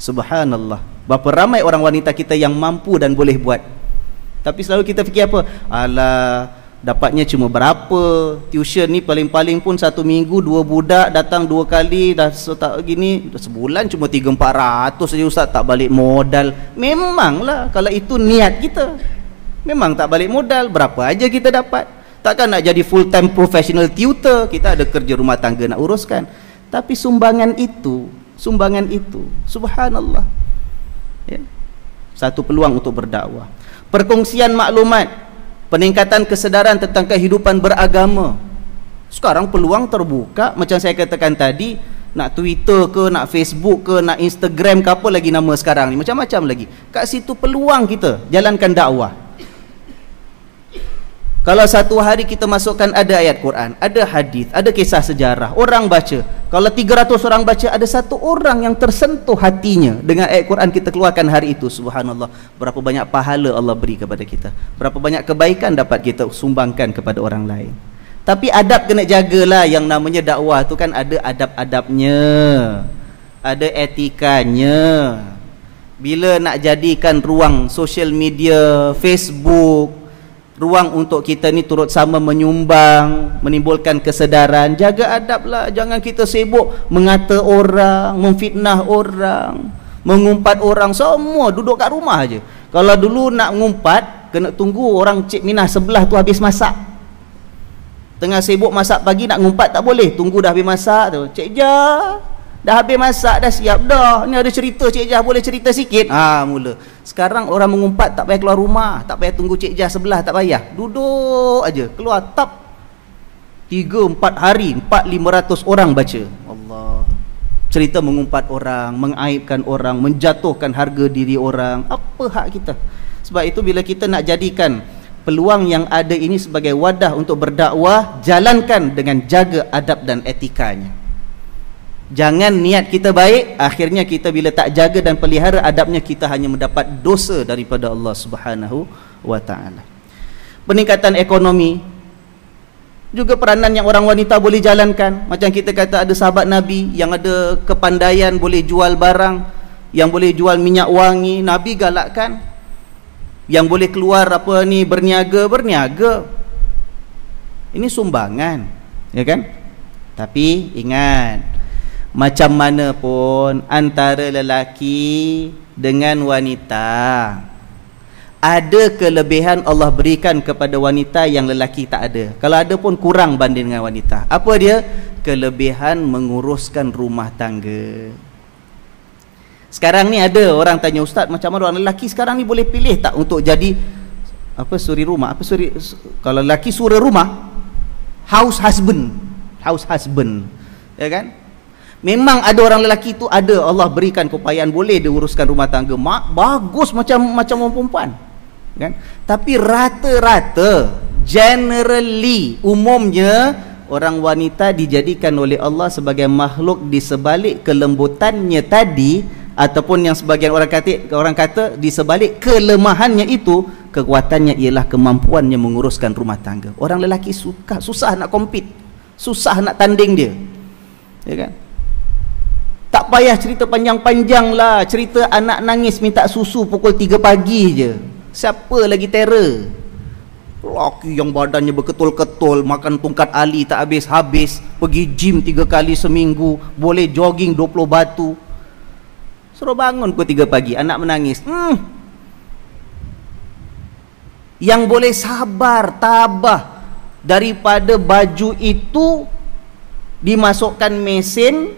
Subhanallah, berapa ramai orang wanita kita yang mampu dan boleh buat. Tapi selalu kita fikir apa? Alah, dapatnya cuma berapa? Tuition ni paling-paling pun satu minggu 2 budak datang 2 kali, dah tak gini, sebulan cuma 300-400 saja ustaz, tak balik modal. Memanglah kalau itu niat kita, memang tak balik modal. Berapa aja kita dapat? Takkan nak jadi full time professional tutor, kita ada kerja rumah tangga nak uruskan. Tapi sumbangan itu, subhanallah, ya, satu peluang untuk berdakwah. Perkongsian maklumat, peningkatan kesedaran tentang kehidupan beragama. Sekarang peluang terbuka, macam saya katakan tadi, nak Twitter ke, nak Facebook ke, nak Instagram ke, apa lagi nama sekarang ni, macam-macam lagi. Kat situ peluang kita jalankan dakwah. Kalau satu hari kita masukkan ada ayat Quran, ada hadis, ada kisah sejarah, orang baca. Kalau 300 orang baca, ada satu orang yang tersentuh hatinya dengan ayat Quran kita keluarkan hari itu. Subhanallah, berapa banyak pahala Allah beri kepada kita, berapa banyak kebaikan dapat kita sumbangkan kepada orang lain. Tapi adab kena jagalah. Yang namanya dakwah tu kan ada adab-adabnya, ada etikanya. Bila nak jadikan ruang social media, Facebook, ruang untuk kita ni turut sama menyumbang, menimbulkan kesedaran, jaga adab lah. Jangan kita sibuk mengata orang, memfitnah orang, mengumpat orang. Semua duduk kat rumah aje. Kalau dulu nak ngumpat, kena tunggu orang Cik Minah sebelah tu habis masak. Tengah sibuk masak pagi, nak ngumpat tak boleh, tunggu dah habis masak tu. Cik Jah, dah habis masak, dah siap dah, ni ada cerita Cik Jah, boleh cerita sikit? Mula. Sekarang orang mengumpat tak payah keluar rumah, tak payah tunggu Cik Jah sebelah, tak payah, duduk aja, keluar tap, 3-4 hari 400-500 orang baca. Allah, cerita mengumpat orang, mengaibkan orang, menjatuhkan harga diri orang. Apa hak kita? Sebab itu bila kita nak jadikan peluang yang ada ini sebagai wadah untuk berdakwah, jalankan dengan jaga adab dan etikanya. Jangan niat kita baik, akhirnya kita bila tak jaga dan pelihara adabnya, kita hanya mendapat dosa daripada Allah Subhanahu wa taala. Peningkatan ekonomi juga peranan yang orang wanita boleh jalankan. Macam kita kata ada sahabat Nabi yang ada kepandaian boleh jual barang, yang boleh jual minyak wangi, Nabi galakkan. Yang boleh keluar berniaga. Ini sumbangan, ya kan? Tapi ingat, macam mana pun antara lelaki dengan wanita, ada kelebihan Allah berikan kepada wanita yang lelaki tak ada. Kalau ada pun kurang banding dengan wanita. Apa dia? Kelebihan menguruskan rumah tangga. Sekarang ni ada orang tanya, Ustaz, macam mana orang lelaki sekarang ni boleh pilih tak untuk jadi suri rumah? Kalau lelaki suri rumah, house husband, ya kan? Memang ada orang lelaki tu ada Allah berikan keupayaan, boleh dia uruskan rumah tangga, bagus macam orang perempuan, kan? Tapi rata-rata, generally, umumnya orang wanita dijadikan oleh Allah sebagai makhluk di sebalik kelembutannya tadi, ataupun yang sebagian orang kata di sebalik kelemahannya itu, kekuatannya ialah kemampuannya menguruskan rumah tangga. Orang lelaki susah nak compete, susah nak tanding dia, ya kan? Tak payah cerita panjang-panjang lah, cerita anak nangis minta susu pukul 3 pagi je, siapa lagi terror? Lelaki yang badannya berketul-ketul, makan tungkat ali tak habis-habis, pergi gym 3 kali seminggu, boleh jogging 20 batu, suruh bangun pukul 3 pagi, anak menangis. Yang boleh sabar, tabah daripada baju itu dimasukkan mesin,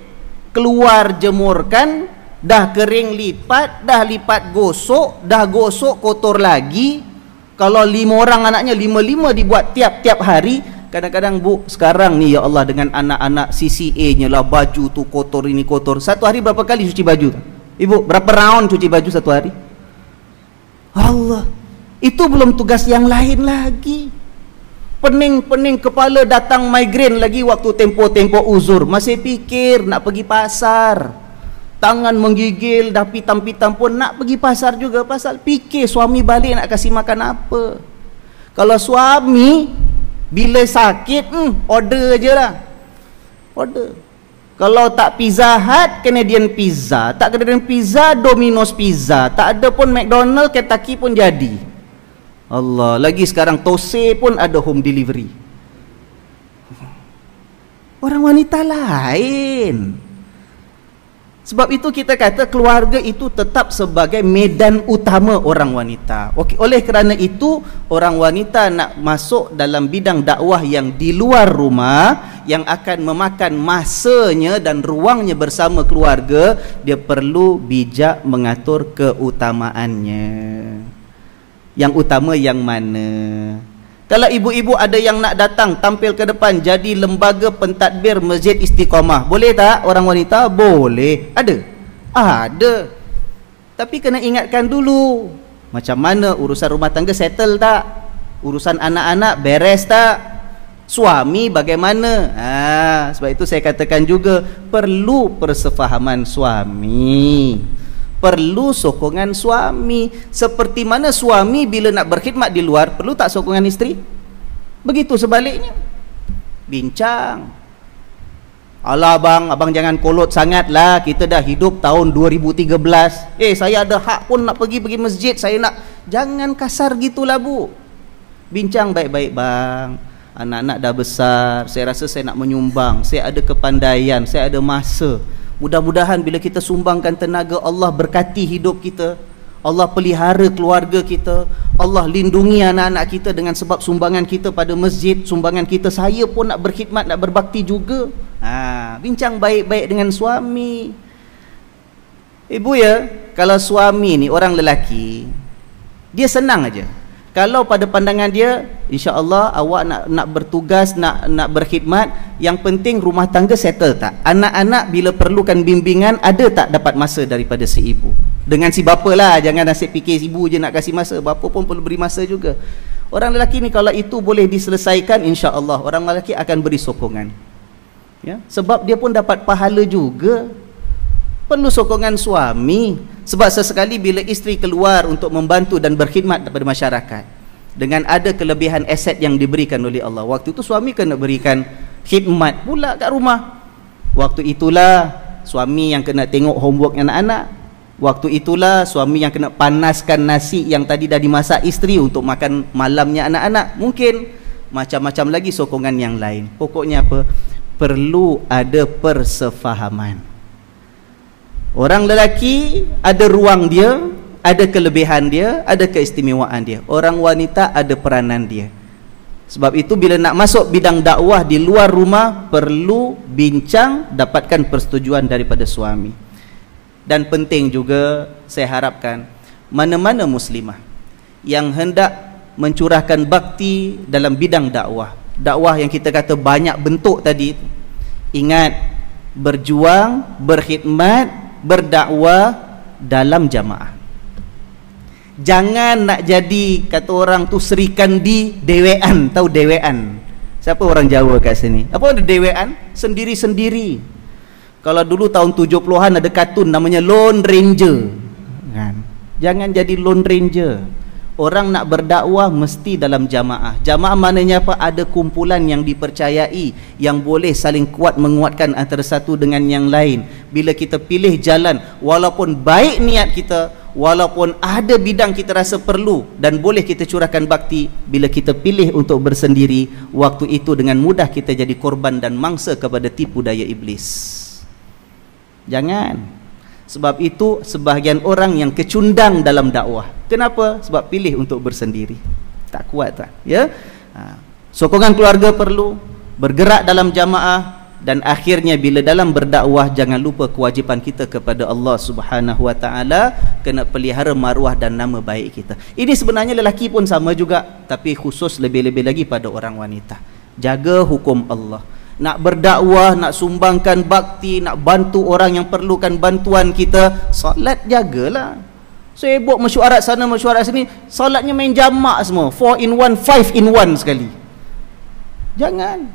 keluar jemurkan, dah kering lipat, dah lipat gosok, dah gosok kotor lagi. Kalau 5 orang anaknya, 5 dibuat tiap-tiap hari. Kadang-kadang bu, sekarang ni ya Allah, dengan anak-anak CCA nya lah, baju tu kotor, ini kotor. Satu hari berapa kali cuci baju tu? Ibu, berapa round cuci baju satu hari? Allah, itu belum tugas yang lain lagi. Pening-pening kepala, datang migrain lagi waktu tempo-tempo uzur, masih fikir nak pergi pasar. Tangan menggigil, dah pitam-pitam pun nak pergi pasar juga, pasal fikir suami balik nak kasih makan apa. Kalau suami bila sakit, order je lah, order. Kalau tak Pizza Hut, Canadian Pizza. Tak Canadian Pizza, Domino's Pizza. Tak ada pun McDonald, Kentucky pun jadi. Allah, lagi sekarang Tose pun ada home delivery. Orang wanita lain. Sebab itu kita kata keluarga itu tetap sebagai medan utama orang wanita. Okey, oleh kerana itu orang wanita nak masuk dalam bidang dakwah yang di luar rumah, yang akan memakan masanya dan ruangnya bersama keluarga, dia perlu bijak mengatur keutamaannya. Yang utama yang mana? Kalau ibu-ibu ada yang nak datang tampil ke depan jadi lembaga pentadbir Masjid Istiqamah, boleh tak orang wanita? Boleh. Ada. Tapi kena ingatkan dulu, macam mana urusan rumah tangga, settle tak? Urusan anak-anak beres tak? Suami bagaimana? Sebab itu saya katakan juga perlu persefahaman suami, perlu sokongan suami. Seperti mana suami bila nak berkhidmat di luar, perlu tak sokongan isteri? Begitu sebaliknya. Bincang, alah abang jangan kolot sangat lah, kita dah hidup tahun 2013. Saya ada hak pun nak pergi masjid, saya nak. Jangan kasar gitulah bu. Bincang baik-baik, bang, anak-anak dah besar, saya rasa saya nak menyumbang, saya ada kepandaian, saya ada masa. Mudah-mudahan bila kita sumbangkan tenaga, Allah berkati hidup kita, Allah pelihara keluarga kita, Allah lindungi anak-anak kita dengan sebab sumbangan kita pada masjid, sumbangan kita. Saya pun nak berkhidmat, nak berbakti juga. Bincang baik-baik dengan suami. Ibu ya, kalau suami ni orang lelaki, dia senang aja. Kalau pada pandangan dia, insya-Allah awak nak bertugas, nak berkhidmat, yang penting rumah tangga settle tak? Anak-anak bila perlukan bimbingan, ada tak dapat masa daripada si ibu? Dengan si bapa lah, jangan nasib fikir ibu je nak kasih masa, bapa pun perlu beri masa juga. Orang lelaki ni kalau itu boleh diselesaikan, insya-Allah orang lelaki akan beri sokongan. Ya, sebab dia pun dapat pahala juga. Perlu sokongan suami, sebab sesekali bila isteri keluar untuk membantu dan berkhidmat kepada masyarakat, dengan ada kelebihan aset yang diberikan oleh Allah, waktu itu suami kena berikan khidmat pula kat rumah. Waktu itulah suami yang kena tengok homework anak-anak. Waktu itulah suami yang kena panaskan nasi yang tadi dah dimasak isteri untuk makan malamnya anak-anak. Mungkin macam-macam lagi sokongan yang lain. Pokoknya apa? Perlu ada persefahaman. Orang lelaki ada ruang dia, ada kelebihan dia, ada keistimewaan dia. Orang wanita ada peranan dia. Sebab itu bila nak masuk bidang dakwah di luar rumah, perlu bincang, dapatkan persetujuan daripada suami. Dan penting juga, saya harapkan mana-mana muslimah yang hendak mencurahkan bakti dalam bidang dakwah, dakwah yang kita kata banyak bentuk tadi, ingat, berjuang, berkhidmat, berdakwah dalam jamaah. Jangan nak jadi, kata orang tu, serikandi dewean. Tahu dewean? Siapa orang Jawa kat sini? Apa ada dewean? Sendiri-sendiri. Kalau dulu tahun 70-an ada kartun namanya Lone Ranger, kan? Jangan jadi Lone Ranger. Orang nak berdakwah mesti dalam jamaah. Jamaah maknanya apa? Ada kumpulan yang dipercayai, yang boleh saling kuat menguatkan antara satu dengan yang lain. Bila kita pilih jalan, walaupun baik niat kita, walaupun ada bidang kita rasa perlu dan boleh kita curahkan bakti, bila kita pilih untuk bersendiri, waktu itu dengan mudah kita jadi korban dan mangsa kepada tipu daya iblis. Jangan. Sebab itu sebahagian orang yang kecundang dalam dakwah. Kenapa? Sebab pilih untuk bersendiri. Tak kuat tak? Ya? Sokongan keluarga perlu, bergerak dalam jamaah, dan akhirnya bila dalam berdakwah, jangan lupa kewajipan kita kepada Allah Subhanahu wa taala, kena pelihara maruah dan nama baik kita. Ini sebenarnya lelaki pun sama juga, tapi khusus lebih-lebih lagi pada orang wanita. Jaga hukum Allah. Nak berdakwah, nak sumbangkan bakti, nak bantu orang yang perlukan bantuan kita, solat jagalah. Sibuk mesyuarat sana mesyuarat sini, solatnya main jamak semua, 4 in 1, 5 in 1 sekali. Jangan.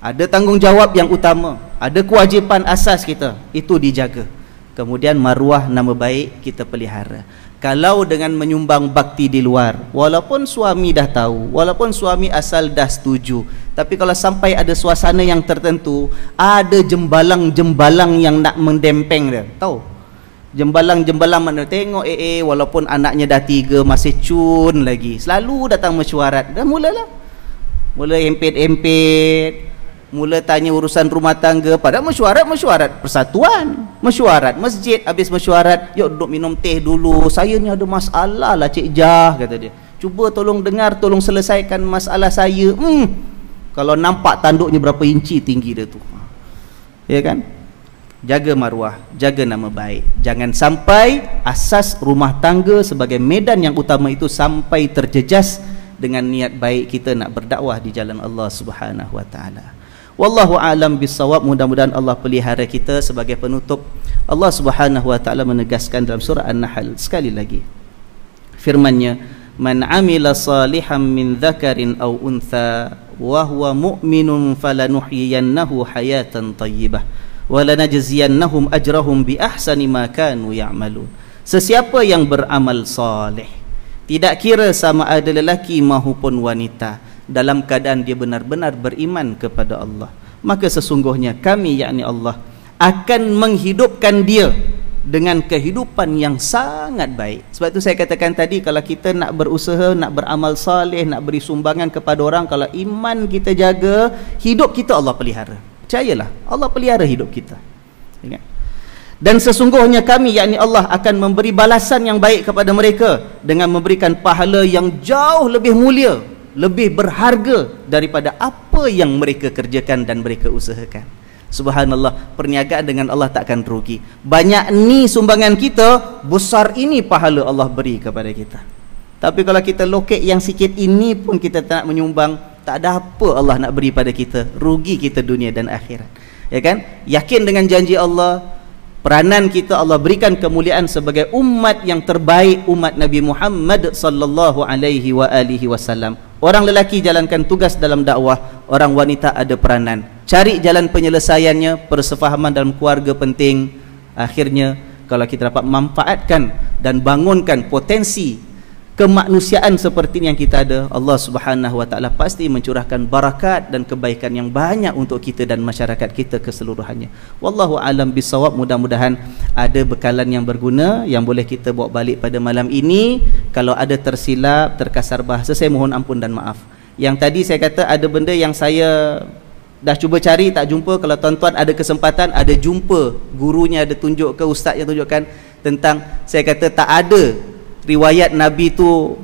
Ada tanggungjawab yang utama, ada kewajipan asas kita, itu dijaga. Kemudian maruah nama baik kita pelihara. Kalau dengan menyumbang bakti di luar, walaupun suami dah tahu, walaupun suami asal dah setuju, tapi kalau sampai ada suasana yang tertentu, ada jembalang-jembalang yang nak mendempeng dia, tahu? Jembalang-jembalang mana tengok walaupun anaknya dah 3 masih cun lagi, selalu datang mesyuarat. Dah mulalah, mula empet-empet, mula tanya urusan rumah tangga. Padahal mesyuarat persatuan, mesyuarat masjid. Habis mesyuarat, yuk duduk minum teh dulu, saya ni ada masalah lah Cik Jah, kata dia. Cuba tolong dengar, tolong selesaikan masalah saya. Kalau nampak tanduknya berapa inci tinggi dia tu, ya kan? Jaga maruah, jaga nama baik. Jangan sampai asas rumah tangga sebagai medan yang utama itu sampai terjejas dengan niat baik kita nak berdakwah di jalan Allah Subhanahu wa taala. Wallahu a'lam bissawab. Mudah-mudahan Allah pelihara kita. Sebagai penutup, Allah Subhanahu wa taala menegaskan dalam surah An-Nahl sekali lagi, firman-Nya, man amila salihan min dzakarin aw untha wa huwa mu'minun falanuhyiyannahu hayatan thayyibah wa lanajziyannahum ajrahum bi ahsani ma kanu ya'malun. Sesiapa yang beramal saleh, tidak kira sama ada lelaki maupun wanita, dalam keadaan dia benar-benar beriman kepada Allah, maka sesungguhnya kami, yakni Allah, akan menghidupkan dia dengan kehidupan yang sangat baik. Sebab itu saya katakan tadi, kalau kita nak berusaha, nak beramal saleh, nak beri sumbangan kepada orang, kalau iman kita jaga, hidup kita Allah pelihara. Percayalah, Allah pelihara hidup kita. Dan sesungguhnya kami, yakni Allah, akan memberi balasan yang baik kepada mereka dengan memberikan pahala yang jauh lebih mulia, lebih berharga daripada apa yang mereka kerjakan dan mereka usahakan. Subhanallah, perniagaan dengan Allah takkan rugi. Banyak ni sumbangan kita, besar ini pahala Allah beri kepada kita. Tapi kalau kita lokek yang sikit ini pun kita tak nak menyumbang, tak ada apa Allah nak beri pada kita, rugi kita dunia dan akhirat. Ya kan? Yakin dengan janji Allah, peranan kita Allah berikan kemuliaan sebagai umat yang terbaik, umat Nabi Muhammad sallallahu alaihi wa alihi wasallam. Orang lelaki jalankan tugas dalam dakwah, orang wanita ada peranan. Cari jalan penyelesaiannya, persefahaman dalam keluarga penting. Akhirnya kalau kita dapat manfaatkan dan bangunkan potensi kemanusiaan seperti yang kita ada, Allah Subhanahu wa taala pasti mencurahkan barakat dan kebaikan yang banyak untuk kita dan masyarakat kita keseluruhannya. Wallahu alam bisawab. Mudah-mudahan ada bekalan yang berguna yang boleh kita bawa balik pada malam ini. Kalau ada tersilap, terkasar bahasa, saya mohon ampun dan maaf. Yang tadi saya kata ada benda yang saya dah cuba cari tak jumpa. Kalau tuan-tuan ada kesempatan, ada jumpa gurunya, ada tunjuk ke ustaz yang tunjukkan tentang, saya kata tak ada riwayat Nabi tu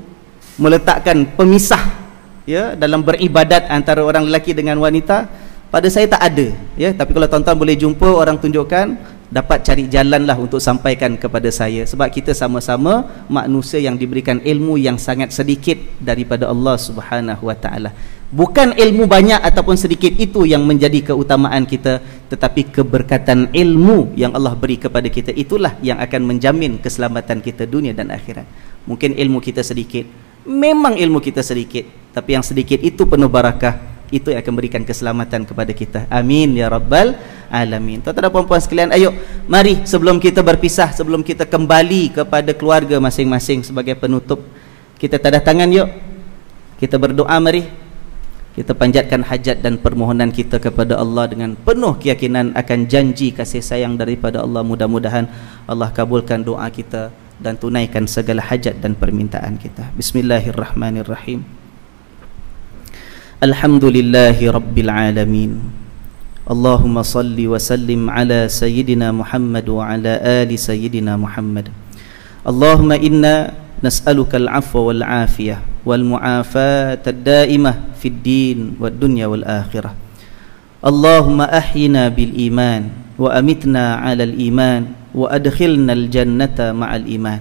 meletakkan pemisah ya dalam beribadat antara orang lelaki dengan wanita. Pada saya tak ada ya, tapi kalau tuan-tuan boleh jumpa orang tunjukkan, dapat cari jalanlah untuk sampaikan kepada saya, sebab kita sama-sama manusia yang diberikan ilmu yang sangat sedikit daripada Allah Subhanahu wa taala. Bukan ilmu banyak ataupun sedikit itu yang menjadi keutamaan kita, tetapi keberkatan ilmu yang Allah beri kepada kita, itulah yang akan menjamin keselamatan kita dunia dan akhirat. Mungkin ilmu kita sedikit, memang ilmu kita sedikit, tapi yang sedikit itu penuh barakah, itu yang akan berikan keselamatan kepada kita. Amin ya rabbal alamin. Tuan-tuan dan puan-puan sekalian, ayo mari sebelum kita berpisah, sebelum kita kembali kepada keluarga masing-masing, sebagai penutup kita tadah tangan, yuk kita berdoa. Mari kita panjatkan hajat dan permohonan kita kepada Allah dengan penuh keyakinan akan janji kasih sayang daripada Allah. Mudah-mudahan Allah kabulkan doa kita dan tunaikan segala hajat dan permintaan kita. Bismillahirrahmanirrahim. Alhamdulillahi rabbil alamin. Allahumma salli wa sallim ala sayyidina Muhammad wa ala ali sayyidina Muhammad. Allahumma inna nas'aluka al-'afwa wal 'afiyah wal mu'afata ad-da'imah fid din wad dunya wal akhirah. Allahumma ahyina bil iman wa amitna 'ala al iman wa adkhilna al jannata ma'al iman.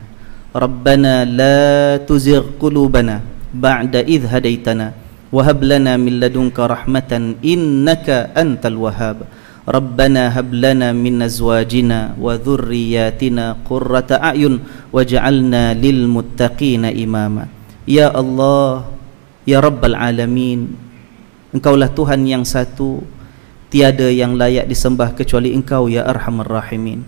Rabbana la tuzigh qulubana ba'da idh hadaitana wa hab lana min ladunka rahmatan innaka antal wahhab. Rabbana hab lana min azwajina wa dhurriyyatina qurrata a'yun waj'alna lil muttaqina imama. Ya Allah, ya Rabbal Alamin, Engkaulah Tuhan yang satu, tiada yang layak disembah kecuali Engkau ya Arhamar Rahimin.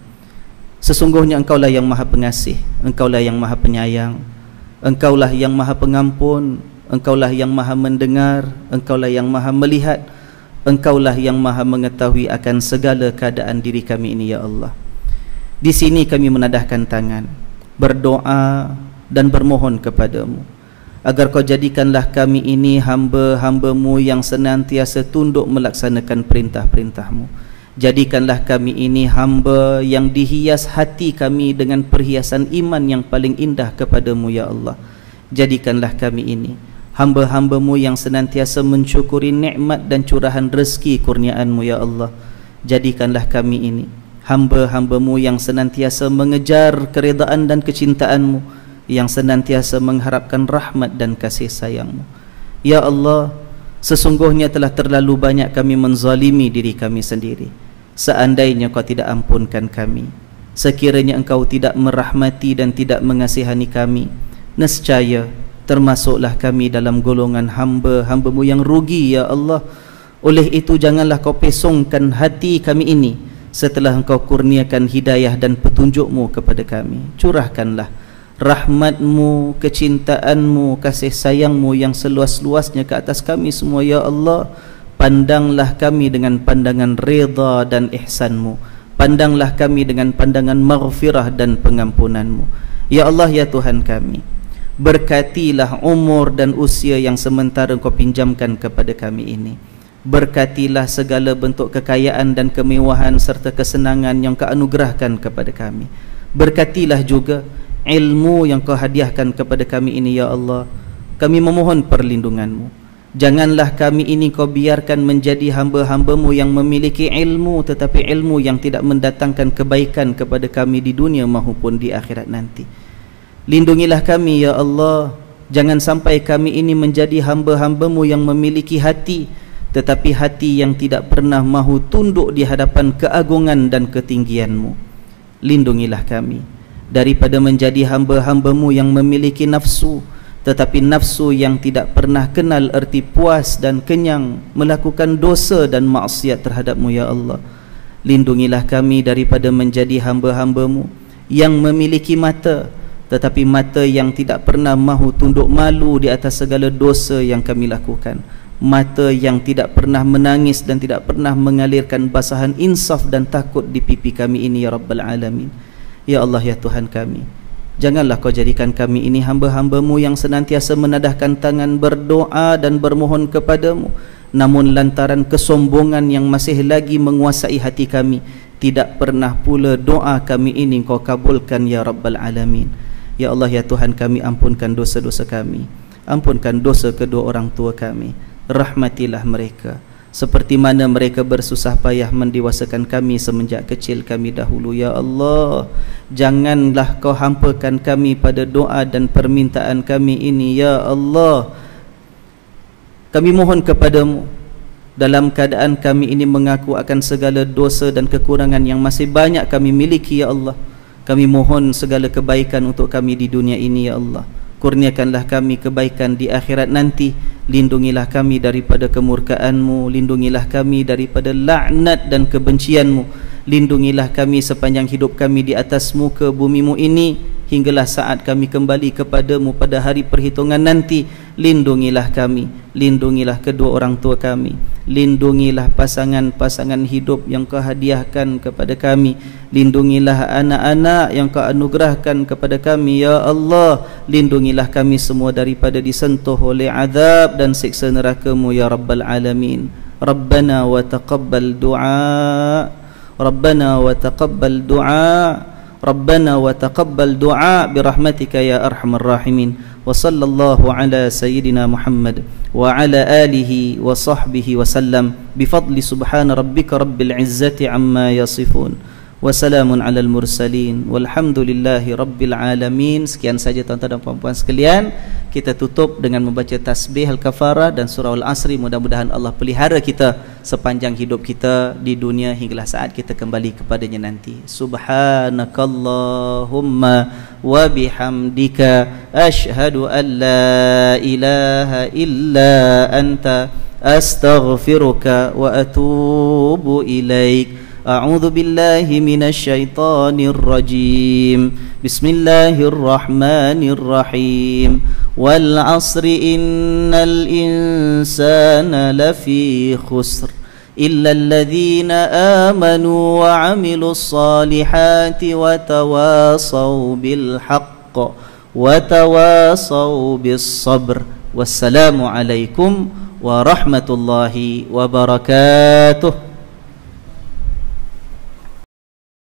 Sesungguhnya Engkaulah yang Maha Pengasih, Engkaulah yang Maha Penyayang, Engkaulah yang Maha Pengampun, Engkaulah yang Maha Mendengar, Engkaulah yang Maha Melihat, Engkaulah yang Maha Mengetahui akan segala keadaan diri kami ini ya Allah. Di sini kami menadahkan tangan, berdoa dan bermohon kepadamu agar kau jadikanlah kami ini hamba-hambamu yang senantiasa tunduk melaksanakan perintah-perintahmu. Jadikanlah kami ini hamba yang dihias hati kami dengan perhiasan iman yang paling indah kepadamu ya Allah. Jadikanlah kami ini hamba-hambamu yang senantiasa mensyukuri nikmat dan curahan rezeki kurniaanmu ya Allah. Jadikanlah kami ini hamba-hambamu yang senantiasa mengejar keredaan dan kecintaanmu, yang senantiasa mengharapkan rahmat dan kasih sayangmu. Ya Allah, sesungguhnya telah terlalu banyak kami menzalimi diri kami sendiri. Seandainya kau tidak ampunkan kami, sekiranya engkau tidak merahmati dan tidak mengasihani kami, nescaya termasuklah kami dalam golongan hamba-hambamu yang rugi ya Allah. Oleh itu janganlah kau pesongkan hati kami ini setelah engkau kurniakan hidayah dan petunjukmu kepada kami. Curahkanlah rahmatmu, kecintaanmu, kasih sayangmu yang seluas-luasnya ke atas kami semua ya Allah. Pandanglah kami dengan pandangan redha dan ihsanmu. Pandanglah kami dengan pandangan maghfirah dan pengampunanmu ya Allah ya Tuhan kami. Berkatilah umur dan usia yang sementara Engkau pinjamkan kepada kami ini. Berkatilah segala bentuk kekayaan dan kemewahan serta kesenangan yang Kau anugerahkan kepada kami. Berkatilah juga ilmu yang Kau hadiahkan kepada kami ini ya Allah. Kami memohon perlindungan-Mu. Janganlah kami ini Kau biarkan menjadi hamba-hamba-Mu yang memiliki ilmu tetapi ilmu yang tidak mendatangkan kebaikan kepada kami di dunia maupun di akhirat nanti. Lindungilah kami ya Allah. Jangan sampai kami ini menjadi hamba-hamba-Mu yang memiliki hati tetapi hati yang tidak pernah mahu tunduk di hadapan keagungan dan ketinggian-Mu. Lindungilah kami daripada menjadi hamba-hamba-Mu yang memiliki nafsu, tetapi nafsu yang tidak pernah kenal erti puas dan kenyang melakukan dosa dan maksiat terhadap-Mu ya Allah. Lindungilah kami daripada menjadi hamba-hamba-Mu yang memiliki mata, tetapi mata yang tidak pernah mahu tunduk malu di atas segala dosa yang kami lakukan, mata yang tidak pernah menangis dan tidak pernah mengalirkan basahan insaf dan takut di pipi kami ini ya Rabbal Alamin. Ya Allah ya Tuhan kami, janganlah Kau jadikan kami ini hamba-hamba-Mu yang senantiasa menadahkan tangan berdoa dan bermohon kepada-Mu, namun lantaran kesombongan yang masih lagi menguasai hati kami, tidak pernah pula doa kami ini Kau kabulkan ya Rabbal Alamin. Ya Allah ya Tuhan kami, ampunkan dosa-dosa kami, ampunkan dosa kedua orang tua kami, rahmatilah mereka seperti mana mereka bersusah payah mendewasakan kami semenjak kecil kami dahulu ya Allah. Janganlah Kau hampakan kami pada doa dan permintaan kami ini ya Allah. Kami mohon kepada-Mu dalam keadaan kami ini mengaku akan segala dosa dan kekurangan yang masih banyak kami miliki ya Allah. Kami mohon segala kebaikan untuk kami di dunia ini ya Allah. Kurniakanlah kami kebaikan di akhirat nanti. Lindungilah kami daripada kemurkaan-Mu, lindungilah kami daripada laknat dan kebencian-Mu. Lindungilah kami sepanjang hidup kami di atas muka bumi-Mu ini, hinggalah saat kami kembali kepada-Mu pada hari perhitungan nanti. Lindungilah kami, lindungilah kedua orang tua kami, lindungilah pasangan-pasangan hidup yang Kau hadiahkan kepada kami, lindungilah anak-anak yang Kau anugerahkan kepada kami ya Allah. Lindungilah kami semua daripada disentuh oleh azab dan siksa neraka-Mu ya Rabbal Alamin. Rabbana wa taqabbal du'a, Rabbana wa taqabbal du'a, Rabbana wa taqabbal du'a birahmatika ya arhamar rahimin. Wa sallallahu ala sayyidina Muhammad wa ala alihi wa sahbihi wa sallam bifadli subhana rabbika rabbil izzati amma yasifun wa salamun alal mursalin walhamdulillahi rabbil alamin. Sekian saja tuan-tuan dan puan-puan sekalian. Kita tutup dengan membaca tasbih al-kafarah dan surah al-asri. Mudah-mudahan Allah pelihara kita sepanjang hidup kita di dunia hinggalah saat kita kembali kepadanya nanti. Subhanakallahumma wa bihamdika ashhadu an la ilaha illa anta astaghfiruka wa atubu ilaik. أعوذ بالله من الشيطان الرجيم. بسم الله الرحمن الرحيم. والعصر إن الإنسان لفي خسر إلا الذين آمنوا وعملوا الصالحات وتواصوا بالحق وتواصوا بالصبر. والسلام عليكم ورحمة الله وبركاته.